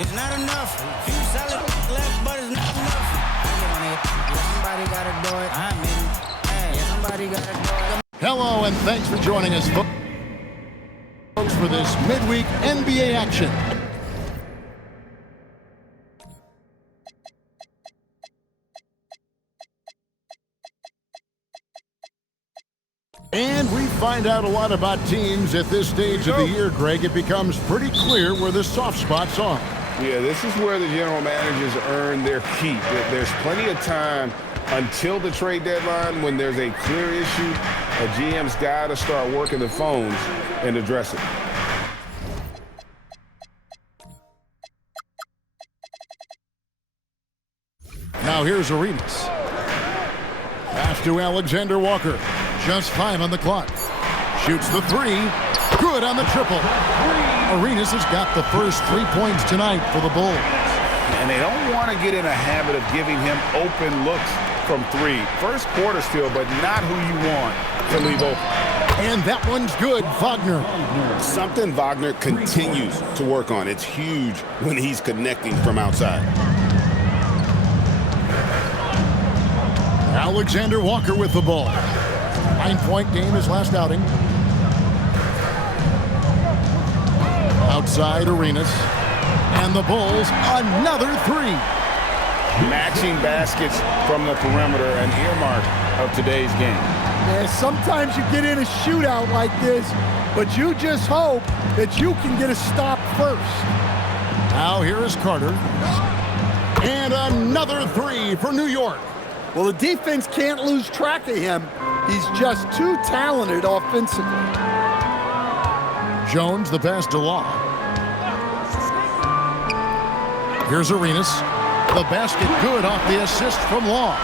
It's not enough. Few solid left, but it's not enough. I get on it. Yeah, somebody gotta do it. I'm in. Hey, yeah, somebody gotta do it. Hello, and thanks for joining us, folks, for this midweek NBA action. And we find out a lot about teams at this stage of the year, Greg. It becomes pretty clear where the soft spots are. Yeah, this is where the general managers earn their keep. There's plenty of time until the trade deadline when there's a clear issue. A GM's got to start working the phones and address it. Now here's Arenas. Pass to Alexander Walker. Just 5 on the clock. Shoots the 3. Good on the triple. Arenas has got the first 3 points tonight for the Bulls. And they don't want to get in a habit of giving him open looks from 3. First quarter still, but not who you want to leave open. And that one's good, Wagner. Something Wagner continues to work on. It's huge when he's connecting from outside. Alexander Walker with the ball. 9-point game his last outing. Outside Arenas. And the Bulls, another 3. Matching baskets from the perimeter, an earmark of today's game. Yeah, sometimes you get in a shootout like this, but you just hope that you can get a stop first. Now here is Carter. And another 3 for New York. Well, the defense can't lose track of him. He's just too talented offensively. Jones, the pass to Law. Here's Arenas. The basket good off the assist from Law.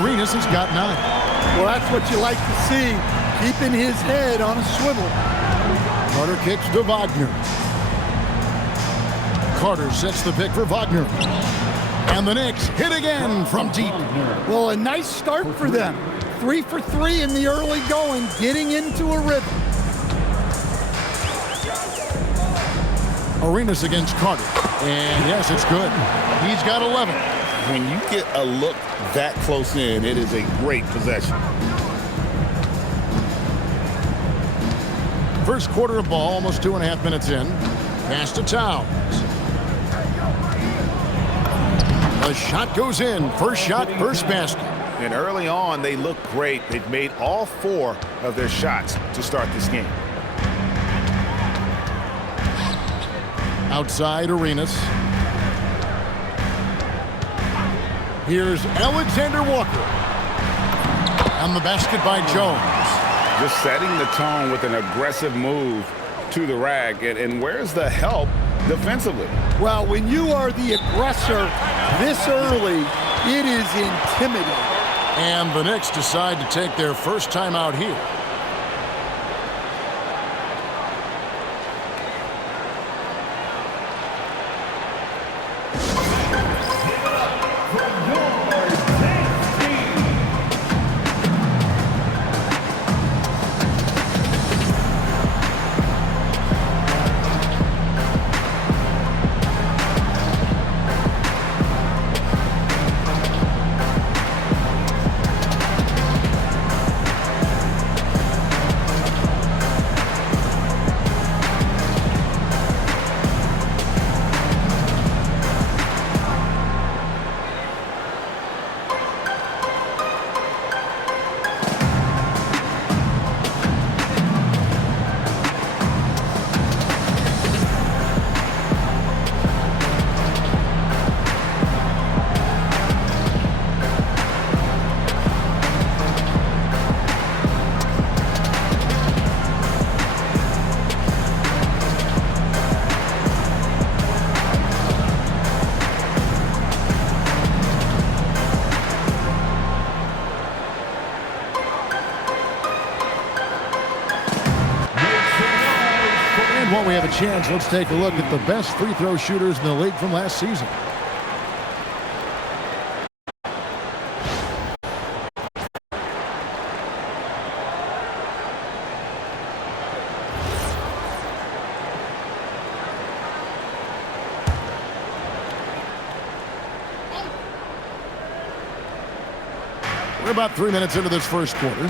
Arenas has got 9. Well, that's what you like to see, keeping his head on a swivel. Carter kicks to Wagner. Carter sets the pick for Wagner. And the Knicks hit again from deep. Well, a nice start for them. 3 for 3 in the early going, getting into a rhythm. Arenas against Carter. And yes, it's good. He's got 11. When you get a look that close in, it is a great possession. First quarter of ball, almost 2.5 minutes in. Pass to Towns. The shot goes in. First shot, first basket. And early on, they look great. They've made all 4 of their shots to start this game. Outside Arenas. Here's Alexander Walker. And the basket by Jones. Just setting the tone with an aggressive move to the rack. And where's the help defensively? Well, when you are the aggressor this early, it is intimidating. And the Knicks decide to take their first time out here. While we have a chance, let's take a look at the best free throw shooters in the league from last season. We're about 3 minutes into this first quarter.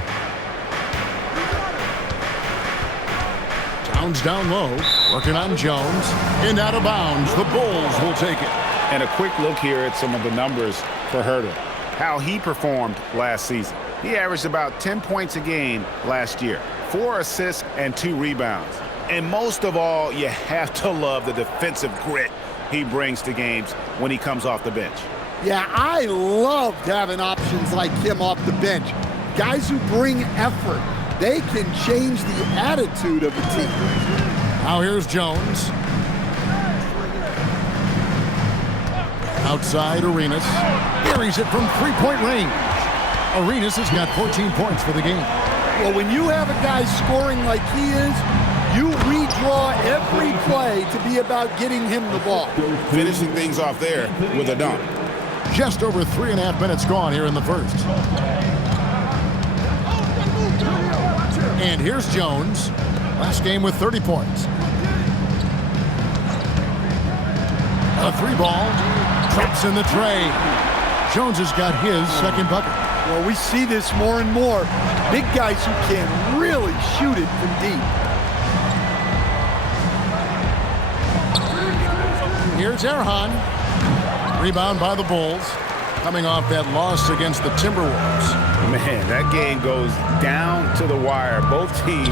Towns down low, working on Jones. And out of bounds, the Bulls will take it. And a quick look here at some of the numbers for Huerter. How he performed last season. He averaged about 10 points a game last year. 4 assists and 2 rebounds. And most of all, you have to love the defensive grit he brings to games when he comes off the bench. Yeah, I loved having options like him off the bench. Guys who bring effort. They can change the attitude of a team. Now here's Jones. Outside Arenas. Buries it from three-point range. Arenas has got 14 points for the game. Well, when you have a guy scoring like he is, you redraw every play to be about getting him the ball. Finishing things off there with a dunk. Just over 3.5 minutes gone here in the first. And here's Jones. Last game with 30 points. A 3-ball. Traps in the tray. Jones has got his second bucket. Well, we see this more and more. Big guys who can really shoot it from deep. Here's Erhan. Rebound by the Bulls. Coming off that loss against the Timberwolves. Man, that game goes down to the wire. Both teams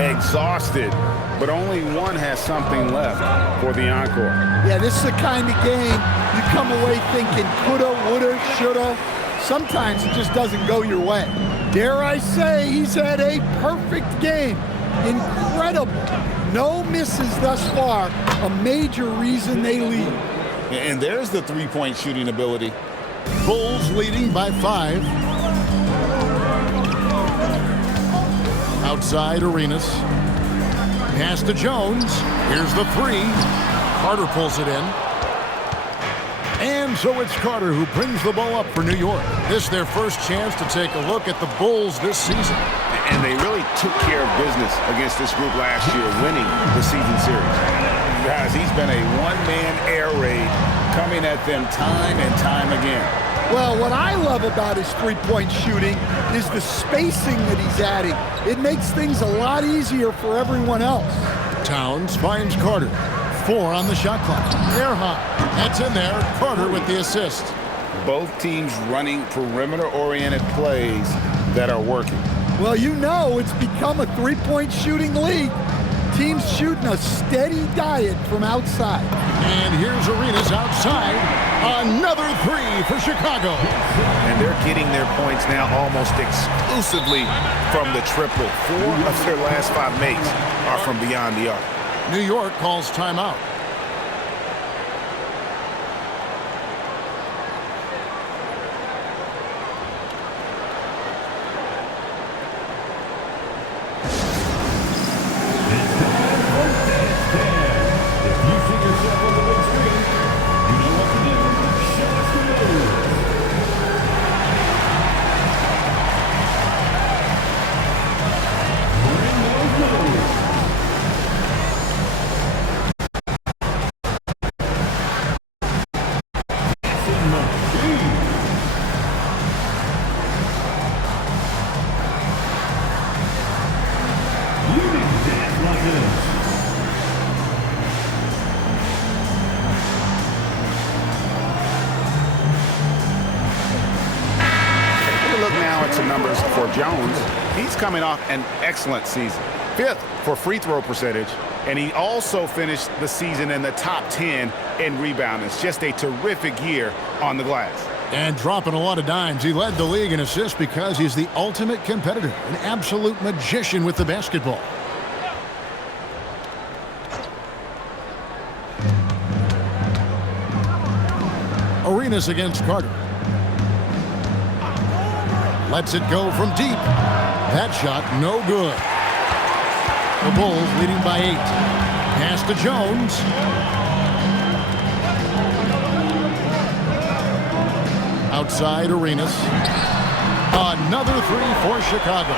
exhausted, but only one has something left for the encore. Yeah, this is the kind of game you come away thinking coulda, woulda, shoulda. Sometimes it just doesn't go your way. Dare I say, he's had a perfect game. Incredible. No misses thus far. A major reason they lead. And there's the three-point shooting ability. Bulls leading by 5. Outside Arenas. Pass to Jones. Here's the 3. Carter pulls it in. And so it's Carter who brings the ball up for New York. This is their first chance to take a look at the Bulls this season. And they really took care of business against this group last year, winning the season series. Guys, he's been a one-man air raid coming at them time and time again. Well, what I love about his three-point shooting is the spacing that he's adding. It makes things a lot easier for everyone else. Towns finds Carter. 4 on the shot clock. Erhan. That's in there. Carter with the assist. Both teams running perimeter-oriented plays that are working. Well, you know it's become a three-point shooting league. Teams shooting a steady diet from outside. And here's Arenas outside. Another 3 for Chicago. And they're getting their points now almost exclusively from the triple. 4 of their last 5 makes are from beyond the arc. New York calls timeout. Numbers for Jones. He's coming off an excellent season. 5th for free throw percentage, and he also finished the season in the top 10 in rebounding. It's just a terrific year on the glass. And dropping a lot of dimes. He led the league in assists because he's the ultimate competitor, an absolute magician with the basketball. Arenas against Carter. Lets it go from deep. That shot, no good. The Bulls leading by 8. Pass to Jones. Outside Arenas. Another 3 for Chicago.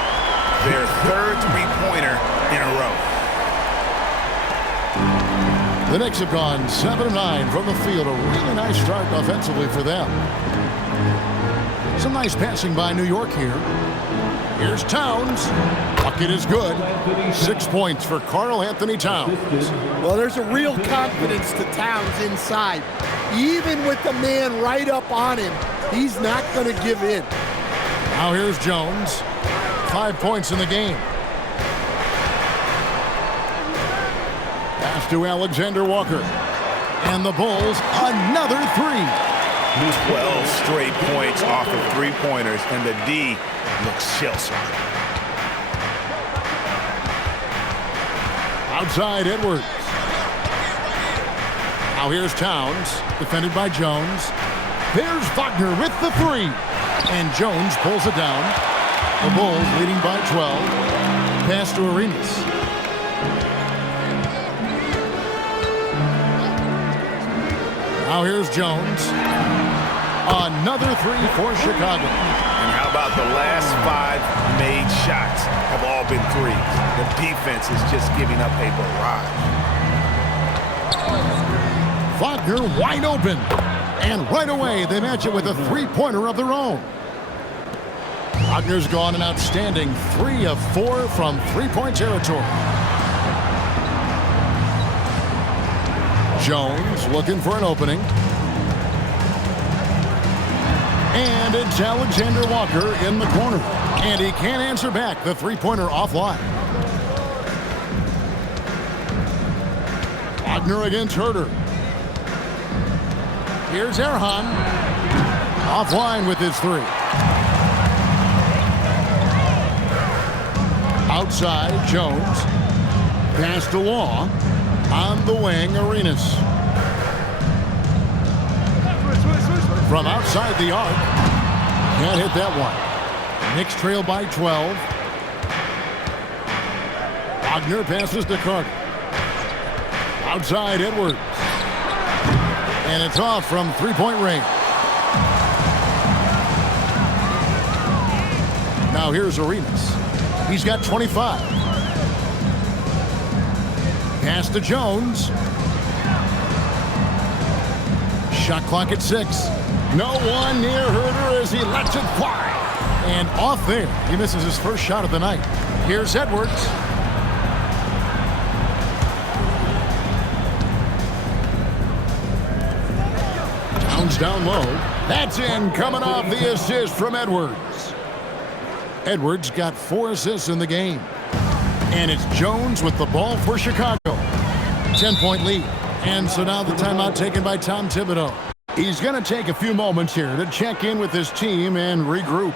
Their 3rd three-pointer in a row. The Knicks have gone 7 of 9 from the field. A really nice start offensively for them. Some nice passing by New York here. Here's Towns. Bucket is good. 6 points for Karl Anthony Towns. Well, there's a real confidence to Towns inside. Even with the man right up on him, he's not going to give in. Now here's Jones. 5 points in the game. Pass to Alexander Walker. And the Bulls, another three. 12 straight points off of three-pointers, and the D looks shell-shocked. Outside Edwards. Now here's Towns, defended by Jones. There's Wagner with the three. And Jones pulls it down. The Bulls leading by 12. Pass to Arenas. Now here's Jones. Another three for Chicago. And how about the last 5 made shots have all been threes? The defense is just giving up a barrage. Wagner wide open. And right away, they match it with a three-pointer of their own. Wagner's gone an outstanding 3 of 4 from three-point territory. Jones looking for an opening. And it's Alexander Walker in the corner. And he can't answer back the three-pointer offline. Wagner against Herter. Here's Erhan. Offline with his three. Outside, Jones. Pass to Law. On the wing, Arenas. From outside the arc. Can't hit that one. Knicks trail by 12. Wagner passes to Carter. Outside Edwards. And it's off from three-point range. Now here's Arenas. He's got 25. Pass to Jones. Shot clock at 6. No one near Herter as he lets it fly. And off there. He misses his first shot of the night. Here's Edwards. Towns down low. That's in, coming off the assist from Edwards. Edwards got 4 assists in the game. And it's Jones with the ball for Chicago. 10-point lead. And so now the timeout taken by Tom Thibodeau. He's going to take a few moments here to check in with his team and regroup.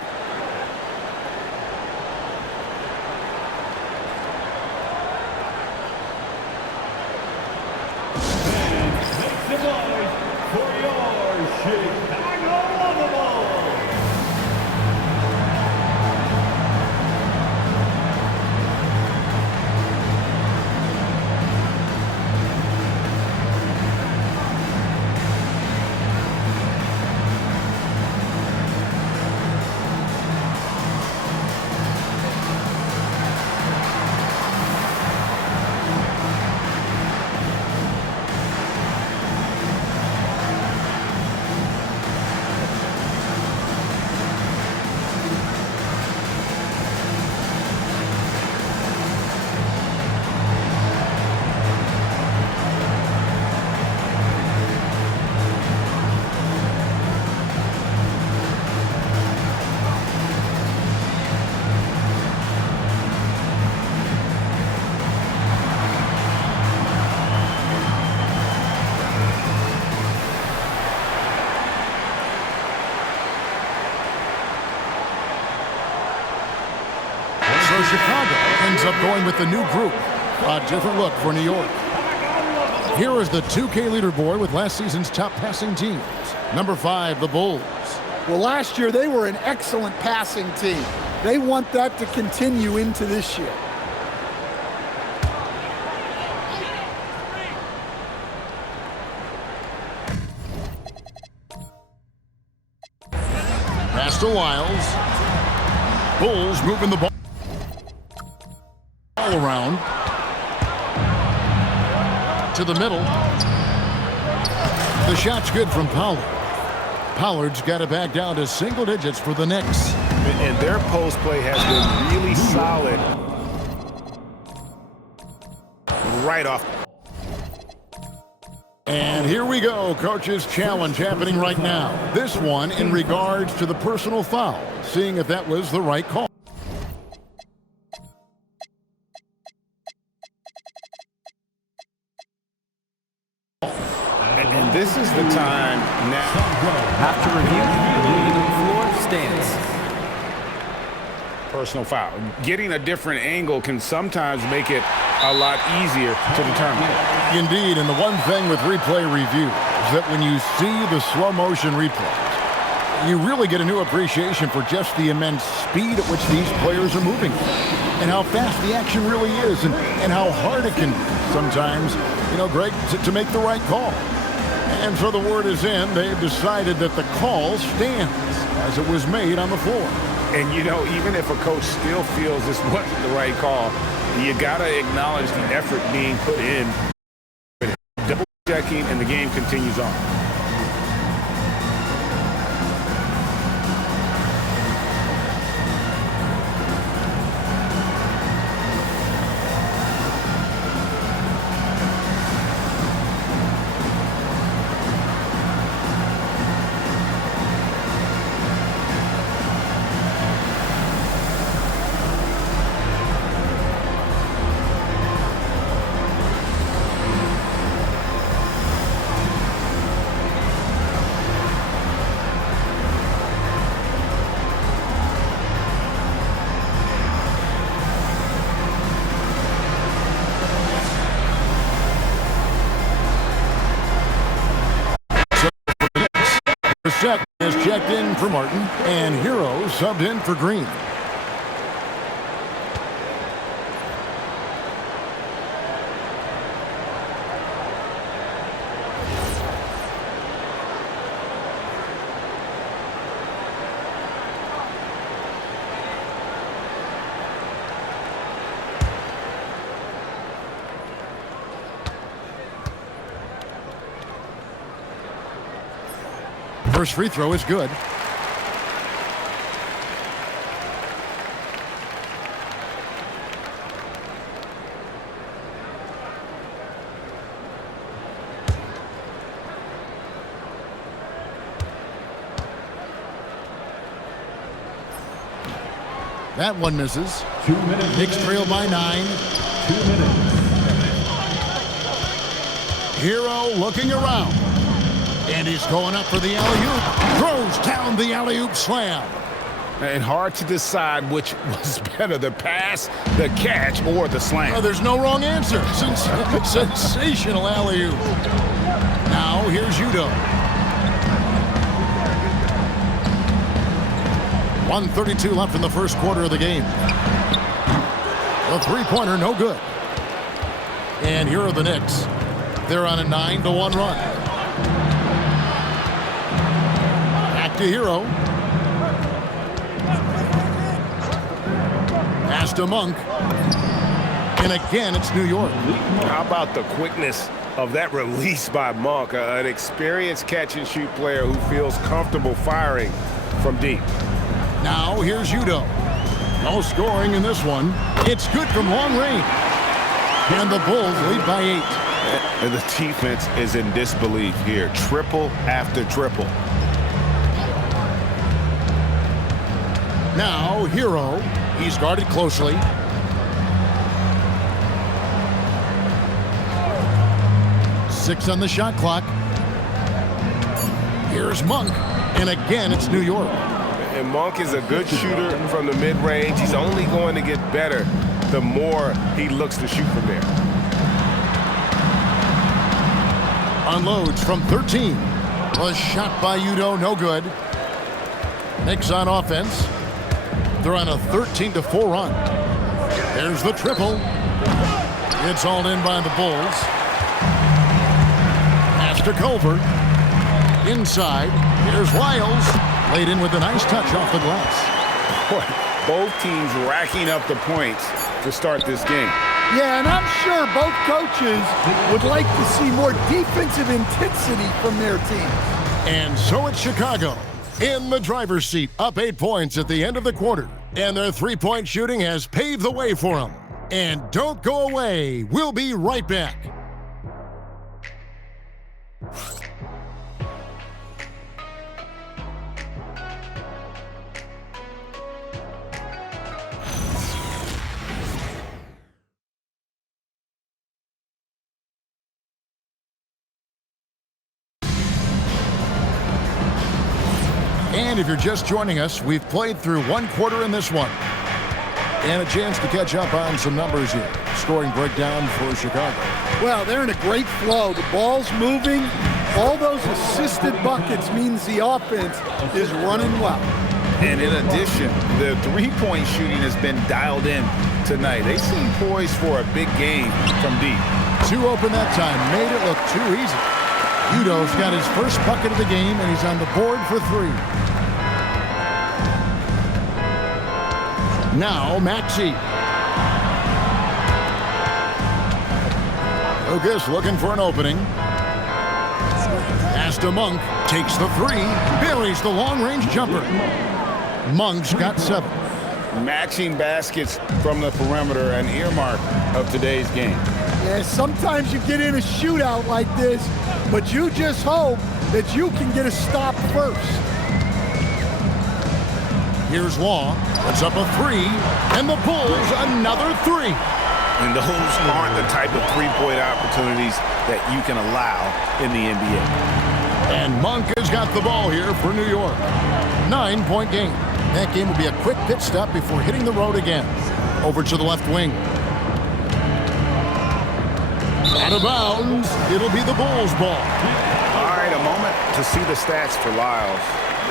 So Chicago ends up going with the new group. A different look for New York. Here is the 2K leaderboard with last season's top passing teams. Number 5, the Bulls. Well, last year they were an excellent passing team. They want that to continue into this year. Pass to Wiles. Bulls moving the ball around to the middle. The shot's good from Powell. Pollard's got it back down to single digits for the Knicks. And their post play has been really solid right off. And here we go, coach's challenge happening right now. This one in regards to the personal foul, seeing if that was the right call. And this is the time now. After review, the ruling on the floor stands. Personal foul. Getting a different angle can sometimes make it a lot easier to determine. Indeed, and the one thing with replay review is that when you see the slow motion replays, you really get a new appreciation for just the immense speed at which these players are moving and how fast the action really is and how hard it can be sometimes, Greg, to make the right call. And so the word is in. They've decided that the call stands as it was made on the floor. And, even if a coach still feels this wasn't the right call, you got to acknowledge the effort being put in. Double checking, and the game continues on. Set is checked in for Martin, and Hero subbed in for Green. First free throw is good. That one misses. 2 minutes. Knicks trail by 9. 2 minutes. Hero looking around. And he's going up for the alley-oop. Throws down the alley-oop slam. And hard to decide which was better, the pass, the catch, or the slam. Oh, there's no wrong answer. Sensational alley-oop. Now here's Udoh. 1:32 left in the first quarter of the game. The three-pointer, no good. And here are the Knicks. They're on a 9-1 run. Back to Hero. Pass to Monk. And again, it's New York. How about the quickness of that release by Monk, an experienced catch-and-shoot player who feels comfortable firing from deep. Now here's Udoh. No scoring in this one. It's good from long range. And the Bulls lead by 8. And the defense is in disbelief here. Triple after triple. Now Hero. He's guarded closely. Six on the shot clock. Here's Monk. And again, it's New York. And Monk is a good shooter from the mid-range. He's only going to get better the more he looks to shoot from there. Unloads from 13. A shot by Udoh, no good. Knicks on offense. They're on a 13-4 run. There's the triple. It's all in by the Bulls. Pass to Culver. Inside. Here's Wiles. Laid in with a nice touch off the glass. Both teams racking up the points to start this game. Yeah, and I'm sure both coaches would like to see more defensive intensity from their teams. And so it's Chicago in the driver's seat, up 8 points at the end of the quarter. And their three-point shooting has paved the way for them. And don't go away. We'll be right back. And if you're just joining us, we've played through one quarter in this one. And a chance to catch up on some numbers here. Scoring breakdown for Chicago. Well, they're in a great flow. The ball's moving. All those assisted buckets means the offense is running well. And in addition, the three-point shooting has been dialed in tonight. They seem poised for a big game from deep. Two open that time. Made it look too easy. Udo's got his first bucket of the game, and he's on the board for three. Now, Maxey. Lucas looking for an opening. Pass to Monk. Takes the three. Buries the long-range jumper. Monk's got 7. Matching baskets from the perimeter, an earmark of today's game. Yeah, sometimes you get in a shootout like this, but you just hope that you can get a stop first. Here's Law. Puts up a 3. And the Bulls another 3. And those aren't the type of three-point opportunities that you can allow in the NBA. And Monk has got the ball here for New York. 9-point game. That game will be a quick pit stop before hitting the road again. Over to the left wing. Out of bounds. It'll be the Bulls' ball. All right, a moment to see the stats for Lyles.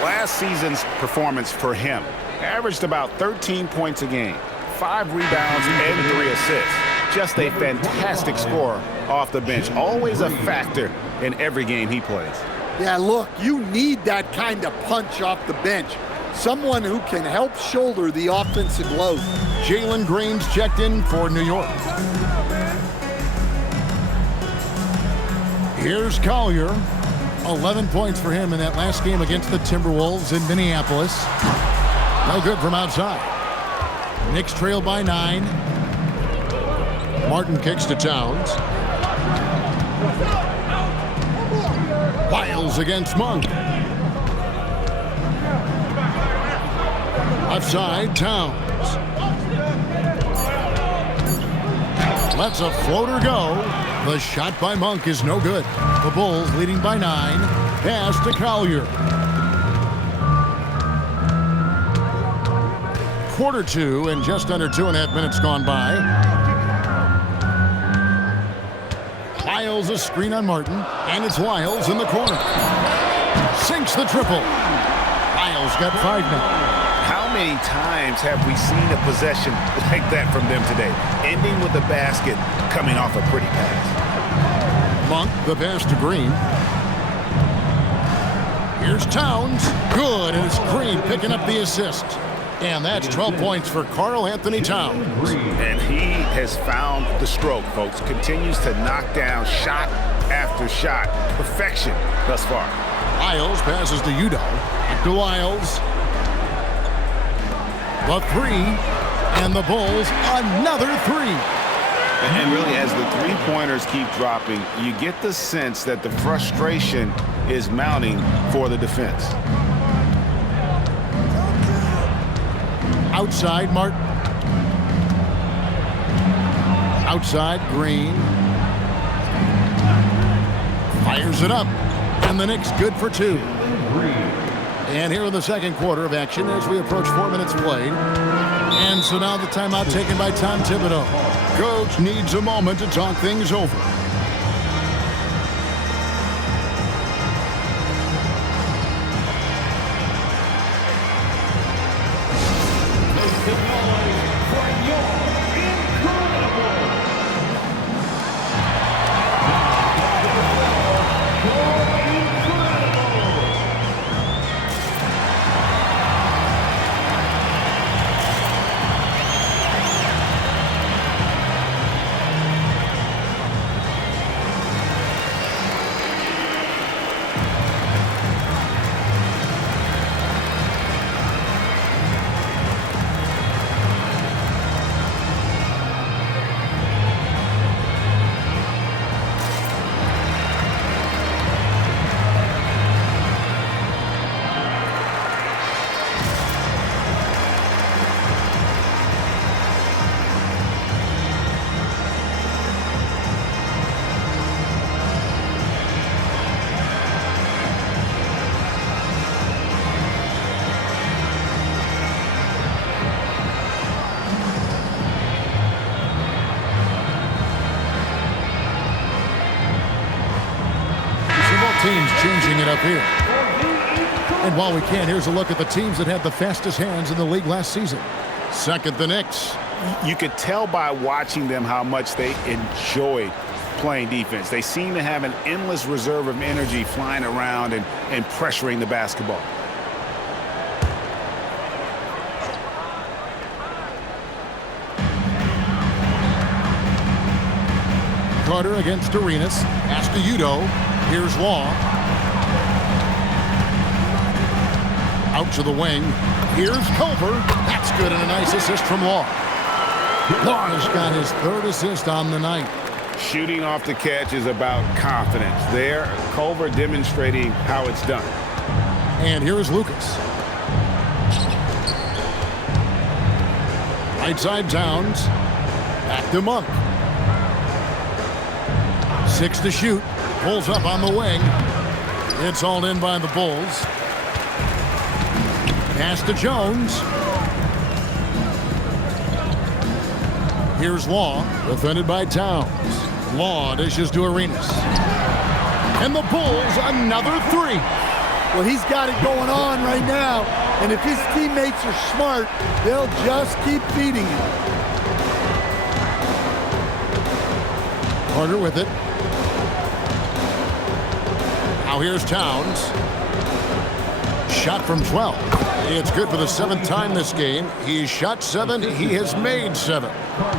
Last season's performance for him averaged about 13 points a game, 5 rebounds and 3 assists. Just a fantastic scorer off the bench. Always a factor in every game he plays. Yeah, look, you need that kind of punch off the bench. Someone who can help shoulder the offensive load. Jalen Green's checked in for New York. Here's Collier. 11 points for him in that last game against the Timberwolves in Minneapolis. No good from outside. Knicks trail by 9. Martin kicks to Towns. Lyles against Monk. Left side, Towns. Lets a floater go. The shot by Monk is no good. The Bulls leading by 9. Pass to Collier. Quarter 2 and just under 2.5 minutes gone by. Lyles a screen on Martin, and it's Lyles in the corner. Sinks the triple. Lyles got 5 now. How many times have we seen a possession like that from them today? Ending with a basket, coming off a pretty pass. Monk, the pass to Green. Here's Towns. Good, and it's Green picking up the assist. And that's 12 points for Karl Anthony Towns. And he has found the stroke, folks. Continues to knock down shot after shot. Perfection thus far. Lyles passes to Udo. Back to Lyles. The 3. And the Bulls another 3. And really, as the three-pointers keep dropping, you get the sense that the frustration is mounting for the defense. Outside, Martin. Outside, Green. Fires it up. And the Knicks good for 2. And here in the second quarter of action as we approach 4 minutes played. And so now the timeout taken by Tom Thibodeau. Coach needs a moment to talk things over. field. And while we can, here's a look at the teams that had the fastest hands in the league last season. Second, the Knicks. You could tell by watching them how much they enjoyed playing defense. They seem to have an endless reserve of energy flying around and pressuring the basketball. Carter against Arenas. Pass to Udo. Here's Law. Out to the wing. Here's Culver. That's good, and a nice assist from Law. Law has got his third assist on the night. Shooting off the catch is about confidence. There, Culver demonstrating how it's done. And here's Lucas. Right side Towns. Back to Monk. 6 to shoot. Pulls up on the wing. It's hauled in by the Bulls. Pass to Jones. Here's Law, defended by Towns. Law dishes to Arenas. And the Bulls, another three. Well, he's got it going on right now. And if his teammates are smart, they'll just keep feeding him. Carter with it. Now here's Towns. Shot from 12. It's good for the 7th time this game. He's shot 7. He has made 7.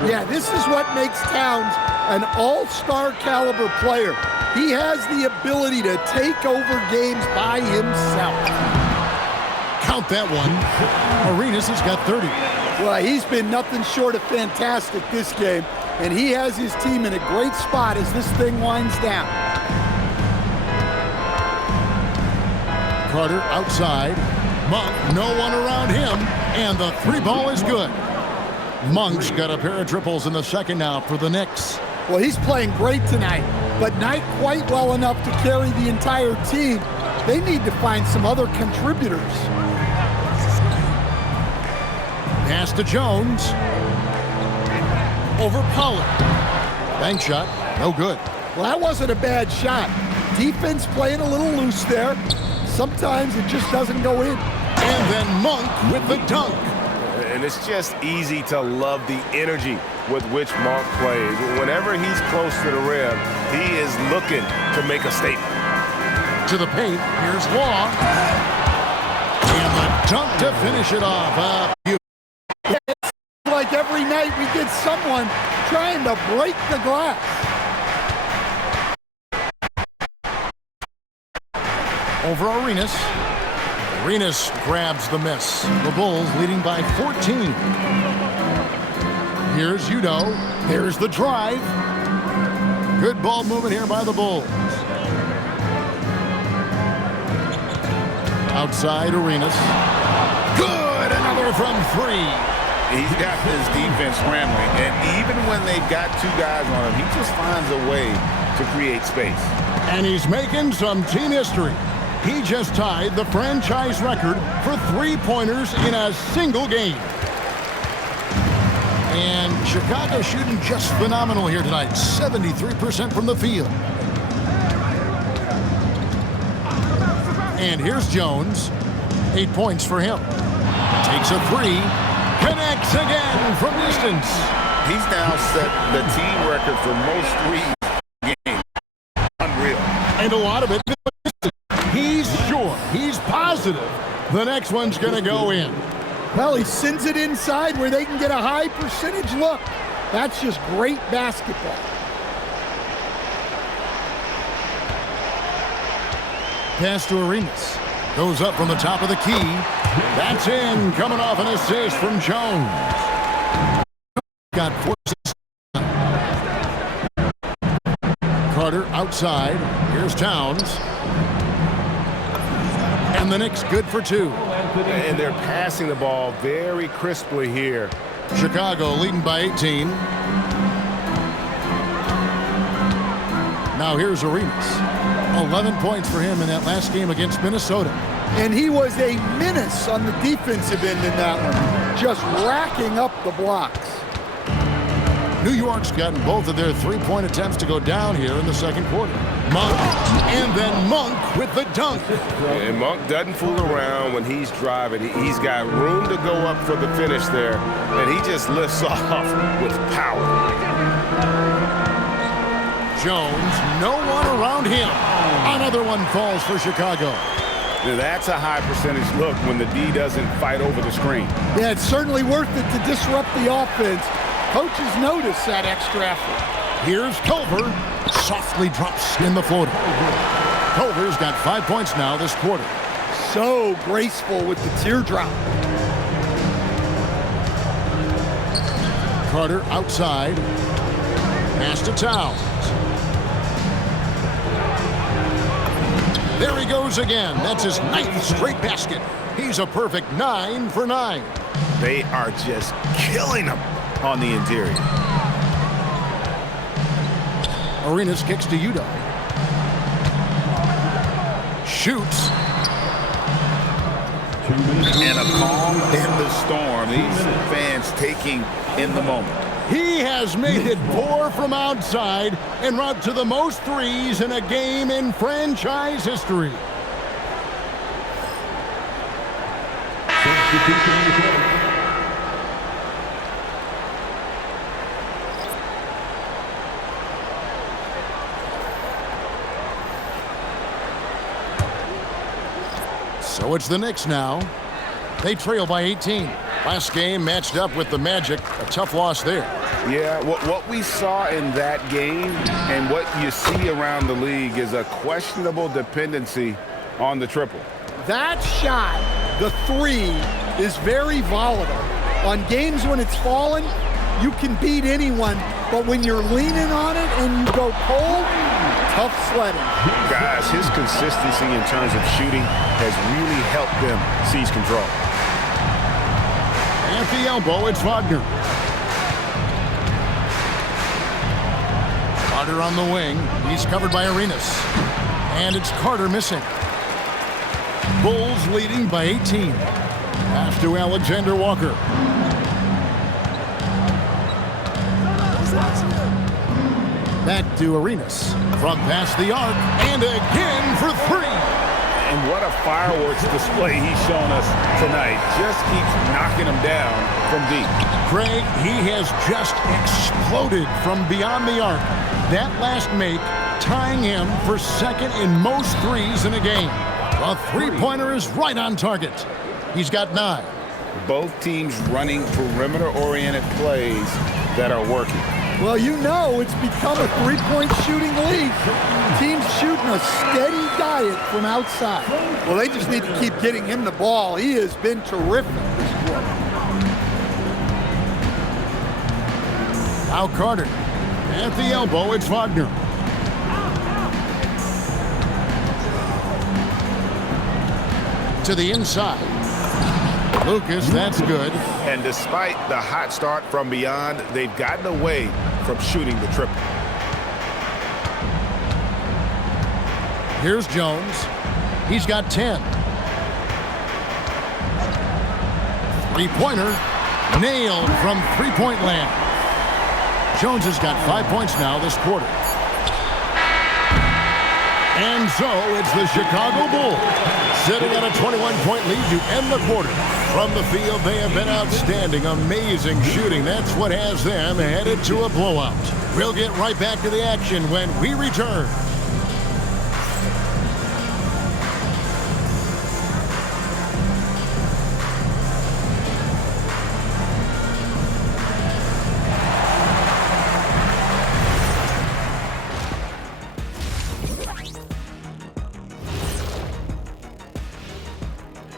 Yeah, this is what makes Towns an all-star caliber player. He has the ability to take over games by himself. Count that one. Arenas has got 30. Well, he's been nothing short of fantastic this game, and he has his team in a great spot as this thing winds down. Carter outside. Monk, no one around him, and the 3 ball is good. Monk's got a pair of triples in the second now for the Knicks. Well, he's playing great tonight, but not quite well enough to carry the entire team. They need to find some other contributors. Pass to Jones. Over Pollard. Bank shot, no good. Well, that wasn't a bad shot. Defense playing a little loose there. Sometimes it just doesn't go in. And then Monk with the dunk. And it's just easy to love the energy with which Monk plays. Whenever he's close to the rim, he is looking to make a statement. To the paint, here's Law. And the dunk to finish it off. It's like every night we get someone trying to break the glass. Over Arenas. Arenas grabs the miss. The Bulls leading by 14. Here's Udo. Here's the drive. Good ball movement here by the Bulls. Outside Arenas. Good! Another from 3. He's got his defense scrambling, and even when they've got 2 guys on him, he just finds a way to create space. And he's making some team history. He just tied the franchise record for 3-pointers in a single game. And Chicago shooting just phenomenal here tonight. 73% from the field. And here's Jones. 8 points for him. Takes a 3. Connects again from distance. He's now set the team record for most threes in the game. Unreal. And a lot of it. He's sure, he's positive the next one's going to go in. Well, he sends it inside where they can get a high percentage look. That's just great basketball. Pass to Arenas. Goes up from the top of the key. That's in, coming off an assist from Jones. Got 4 assists. Carter outside. Here's Towns. And the Knicks good for 2. And they're passing the ball very crisply here. Chicago leading by 18. Now here's Arenas. 11 points for him in that last game against Minnesota. And he was a menace on the defensive end in that one, just racking up the blocks. New York's gotten both of their 3-point attempts to go down here in the second quarter. Monk, and then Monk with the dunk. And Monk doesn't fool around when he's driving. He's got room to go up for the finish there, and he just lifts off with power. Jones, no one around him. Another one falls for Chicago. Now, that's a high percentage look when the D doesn't fight over the screen. Yeah, it's certainly worth it to disrupt the offense. Coaches notice that extra effort. Here's Culver. Softly drops in the floater. Culver's got 5 points now this quarter. So graceful with the teardrop. Carter outside. Pass to Towns. There he goes again. That's his 9th straight basket. He's a perfect 9 for 9. They are just killing him on the interior. Arenas kicks to Udo. Shoots. And a calm in the storm. These fans taking in the moment. He has made it 4 from outside en route to the most threes in a game in franchise history. So it's the Knicks now. They trail by 18. Last game matched up with the Magic. A tough loss there. Yeah, what we saw in that game and what you see around the league is a questionable dependency on the triple. That shot, the three, is very volatile. On games when it's falling, you can beat anyone, but when you're leaning on it and you go cold, tough sledding. Guys, his consistency in terms of shooting has really helped them seize control. At the elbow, it's Wagner. Carter on the wing. He's covered by Arenas. And it's Carter missing. Bulls leading by 18. Pass to Alexander Walker. Back to Arenas. From past the arc. And again for 3. And what a fireworks display he's shown us tonight. Just keeps knocking them down from deep. Craig, he has just exploded from beyond the arc. That last make tying him for second in most threes in a game. The three-pointer is right on target. He's got 9. Both teams running perimeter-oriented plays that are working. Well, you know it's become a three-point shooting league. Teams shooting a steady diet from outside. Well, they just need to keep getting him the ball. He has been terrific this quarter. Now Carter. At the elbow, it's Wagner. To the inside. Lucas, that's good. And despite the hot start from beyond, they've gotten away from shooting the triple. Here's Jones. He's got 10. Three-pointer. Nailed from three-point land. Jones has got 5 points now this quarter. And so it's the Chicago Bulls sitting at a 21-point lead to end the quarter. From the field, they have been outstanding, amazing shooting. That's what has them headed to a blowout. We'll get right back to the action when we return.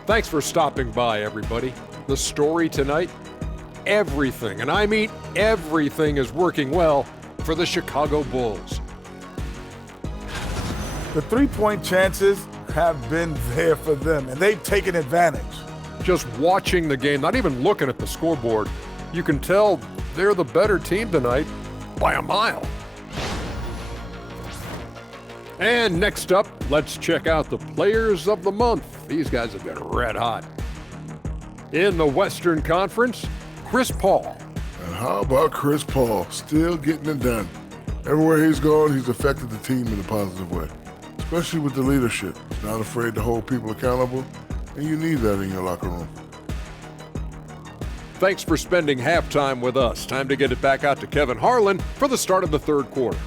Thanks for stopping by, everybody. The story tonight, everything, and I mean everything, is working well for the Chicago Bulls. The three-point chances have been there for them, and they've taken advantage. Just watching the game, not even looking at the scoreboard, you can tell they're the better team tonight by a mile. And next up, let's check out the Players of the Month. These guys have been red hot. In the Western Conference, Chris Paul. And how about Chris Paul still getting it done? Everywhere he's gone, he's affected the team in a positive way, especially with the leadership. He's not afraid to hold people accountable, and you need that in your locker room. Thanks for spending halftime with us. Time to get it back out to Kevin Harlan for the start of the third quarter.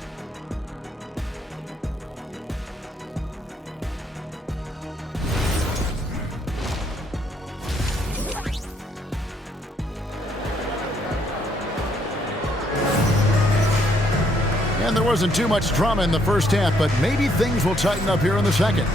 And there wasn't too much drama in the first half, but maybe things will tighten up here in the second.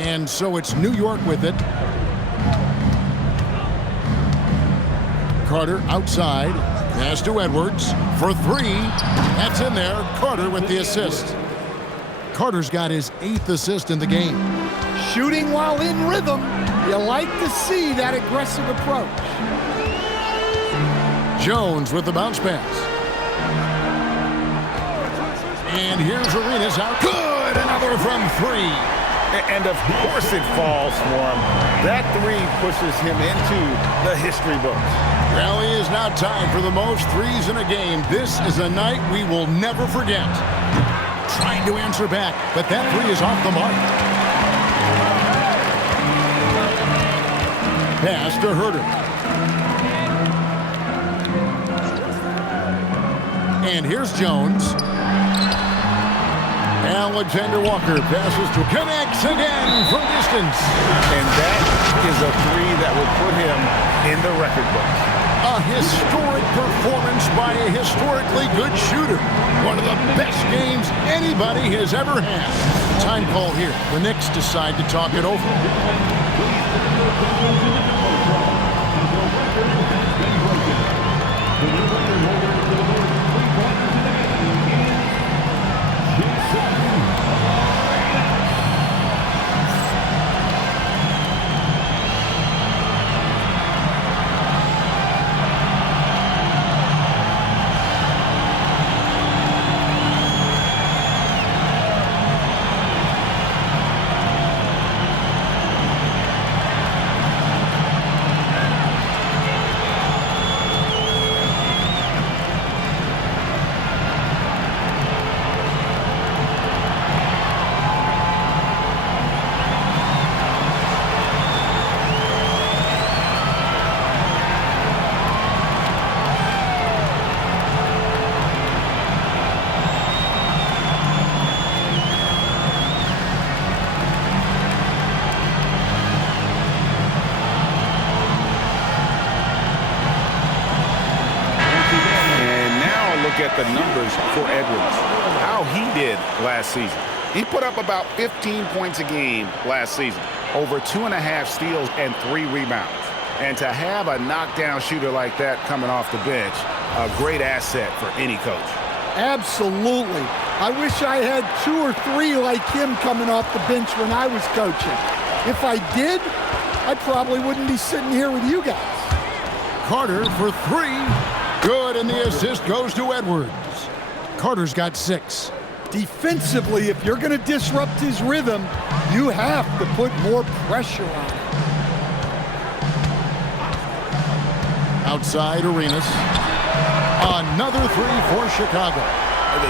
And so it's New York with it. Carter outside. Pass to Edwards for three. That's in there. Carter with the assist. Carter's got his 8th assist in the game. Shooting while in rhythm. You like to see that aggressive approach. Jones with the bounce pass. And here's Arenas out. Good! Another from three. And of course it falls for him. That three pushes him into the history books. Rally is now tied for the most threes in a game. This is a night we will never forget. Trying to answer back, but that three is off the mark. Pass to Herter. And here's Jones. Alexander Walker passes to connects again from distance. And that is a three that will put him in the record books. A historic performance by a historically good shooter. One of the best games anybody has ever had. Time call here. The Knicks decide to talk it over. At the numbers for Edwards, how he did last season. He put up about 15 points a game last season, over 2.5 steals and 3 rebounds. And to have a knockdown shooter like that coming off the bench, a great asset for any coach. Absolutely. I wish I had 2 or 3 like him coming off the bench when I was coaching. If I did, I probably wouldn't be sitting here with you guys. Carter for 3. Good, and the assist goes to Edwards. Carter's got 6. Defensively, if you're going to disrupt his rhythm, you have to put more pressure on him. Outside Arenas. Another 3 for Chicago.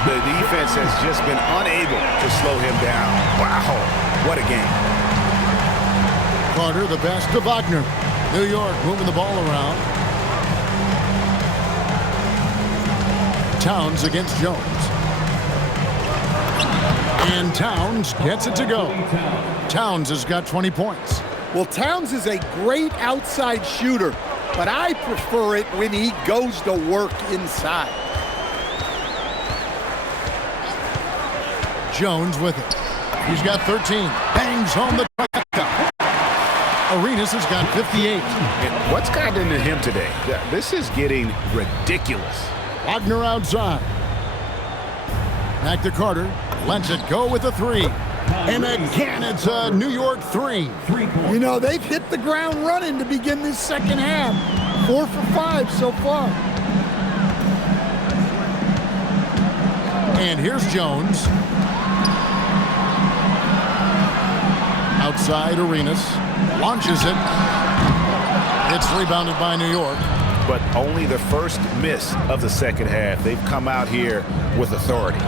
The defense has just been unable to slow him down. Wow, what a game. Carter, the best to Wagner. New York moving the ball around. Towns against Jones. And Towns gets it to go. Towns has got 20 points. Well, Towns is a great outside shooter, but I prefer it when he goes to work inside. Jones with it. He's got 13. Bangs home the trifecta. Arenas has got 58. And what's gotten into him today? This is getting ridiculous. Wagner outside. Back to Carter. Lets it go with a 3. And again, it's a New York 3. You know, they've hit the ground running to begin this second half. 4 for 5 so far. And here's Jones. Outside Arenas. Launches it. It's rebounded by New York. But only the first miss of the second half. They've come out here with authority.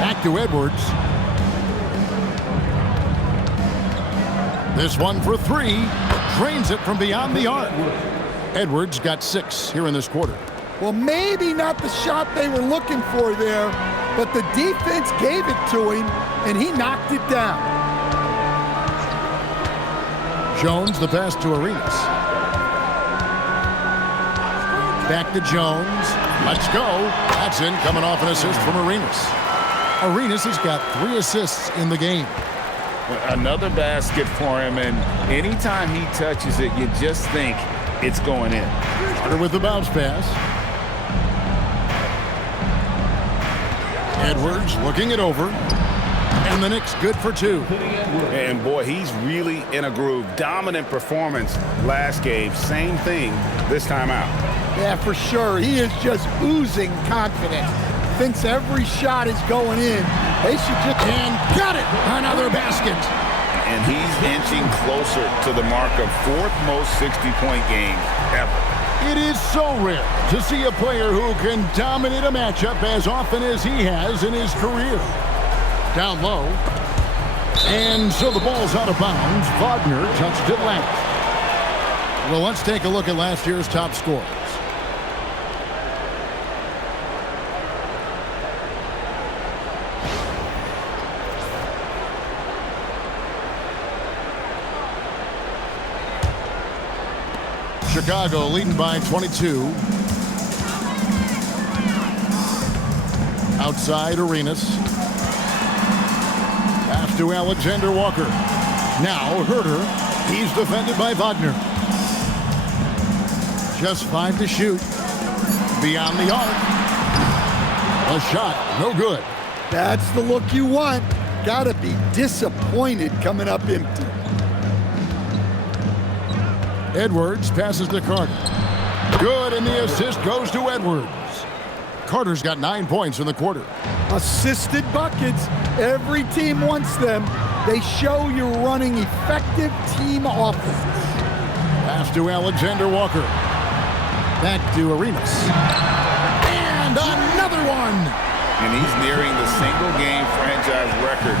Back to Edwards. This one for 3. Drains it from beyond the arc. Edwards got 6 here in this quarter. Well, maybe not the shot they were looking for there, but the defense gave it to him, and he knocked it down. Jones, the pass to Arenas. Back to Jones. Let's go. That's in, coming off an assist from Arenas. Arenas has got 3 assists in the game. Another basket for him, and anytime he touches it, you just think it's going in. Carter with the bounce pass. Edwards looking it over. And the Knicks good for 2. And boy, he's really in a groove. Dominant performance last game. Same thing this time out. Yeah, for sure. He is just oozing confidence. Thinks every shot is going in. They should just... And got it! Another basket. And he's inching closer to the mark of 4th most 60-point game ever. It is so rare to see a player who can dominate a matchup as often as he has in his career. Down low. And so the ball's out of bounds. Wagner touched it last. Well, let's take a look at last year's top scorers. Chicago leading by 22. Outside Arenas. Pass to Alexander Walker. Now Herter. He's defended by Wagner. Just 5 to shoot. Beyond the arc. A shot, no good. That's the look you want. Gotta be disappointed coming up empty. Edwards passes to Carter. Good, and the assist goes to Edwards. Carter's got 9 points in the quarter. Assisted buckets. Every team wants them. They show you're running effective team offense. Pass to Alexander Walker. Back to Arenas. And another one! And he's nearing the single-game franchise record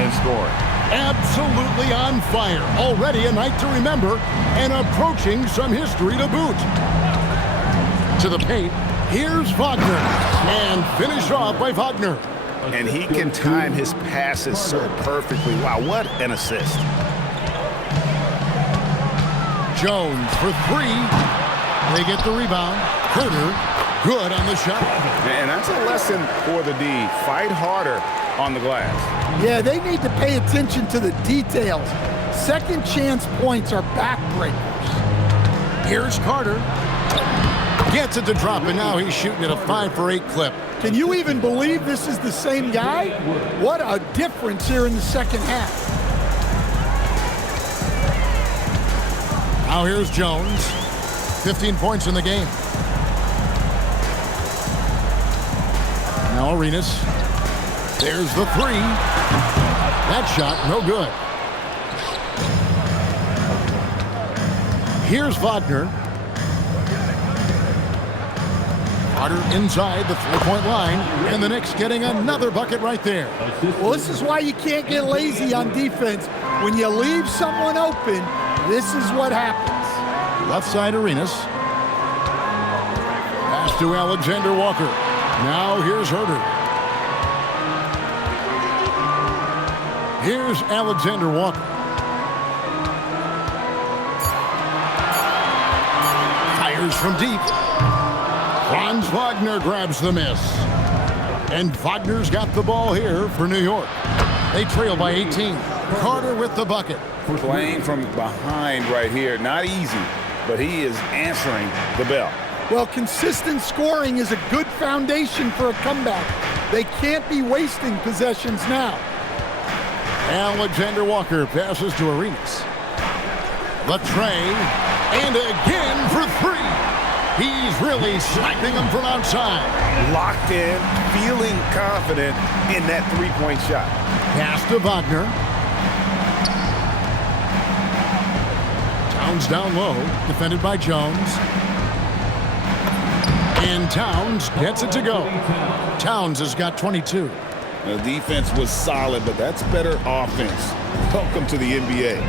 in scoring. Absolutely on fire. Already a night to remember and approaching some history to boot. To the paint, here's Wagner. And finished off by Wagner. And he can time his passes so perfectly. Wow, what an assist. Jones for 3. They get the rebound. Herter, good on the shot. And that's a lesson for the D. Fight harder on the glass. Yeah, they need to pay attention to the details. Second chance points are backbreakers. Here's Carter. Gets it to drop, and now he's shooting at a 5 for 8 clip. Can you even believe this is the same guy? What a difference here in the second half. Now here's Jones. 15 points in the game. Now Arenas. There's the 3. That shot, no good. Here's Wagner. Carter inside the 3-point line, and the Knicks getting another bucket right there. Well, this is why you can't get lazy on defense. When you leave someone open, this is what happens. Left side Arenas. Pass to Alexander Walker. Now here's Herter. Here's Alexander Walker. Fires from deep. Franz Wagner grabs the miss. And Wagner's got the ball here for New York. They trail by 18. Carter with the bucket. Playing from behind right here. Not easy, but he is answering the bell. Well, consistent scoring is a good foundation for a comeback. They can't be wasting possessions now. Alexander Walker passes to Arenas. Latrey, and again for three. He's really sniping them from outside. Locked in, feeling confident in that three-point shot. Pass to Wagner. Towns down low, defended by Jones. And Towns gets it to go. Towns has got 22. The defense was solid, but that's better offense. Welcome to the NBA.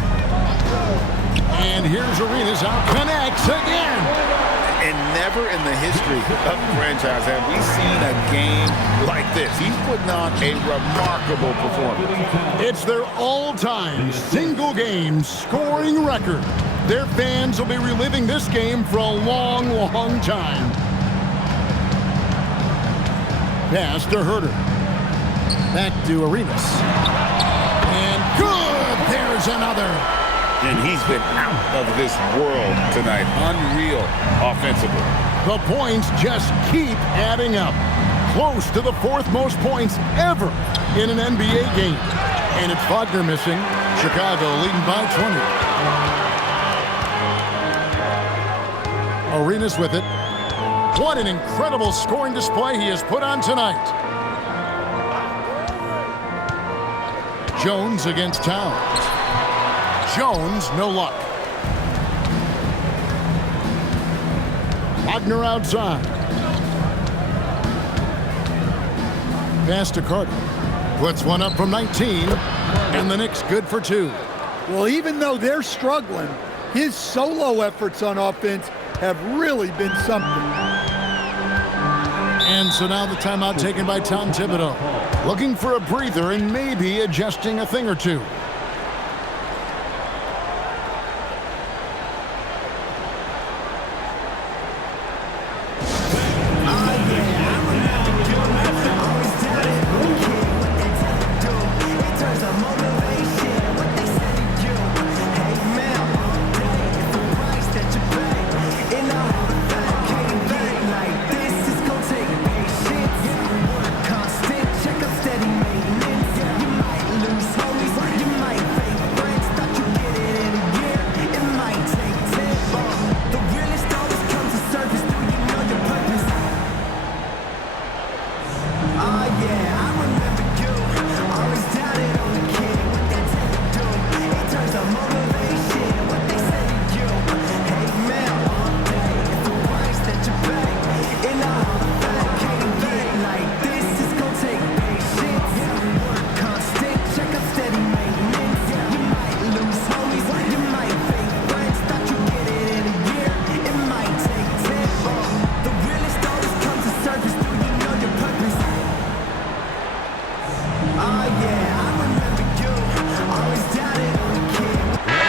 And here's Arenas out, connects again. And never in the history of the franchise have we seen a game like this. He's putting on a remarkable performance. It's their all-time single-game scoring record. Their fans will be reliving this game for a long, long time. Pass to Herter. Back to Arenas. And good! There's another. And he's been out of this world tonight. Unreal offensively. The points just keep adding up. Close to the fourth most points ever in an NBA game. And it's Wagner missing. Chicago leading by 20. Arenas with it. What an incredible scoring display he has put on tonight. Jones against Towns. Jones, no luck. Wagner outside. Pass to Carter. Puts one up from 19, and the Knicks good for two. Well, even though they're struggling, his solo efforts on offense have really been something. And so now the timeout taken by Tom Thibodeau. Looking for a breather and maybe adjusting a thing or two.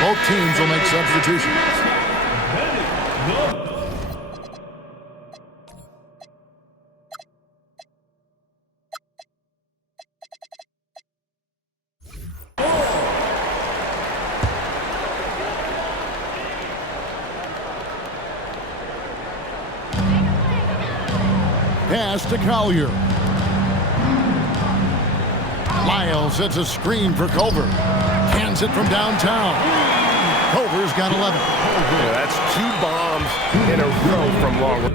Both teams will make substitutions. Pass to Collier. Lyle sets a screen for Culver. Cans it from downtown. Culver's got 11. Yeah, that's 2 bombs in a row from long range.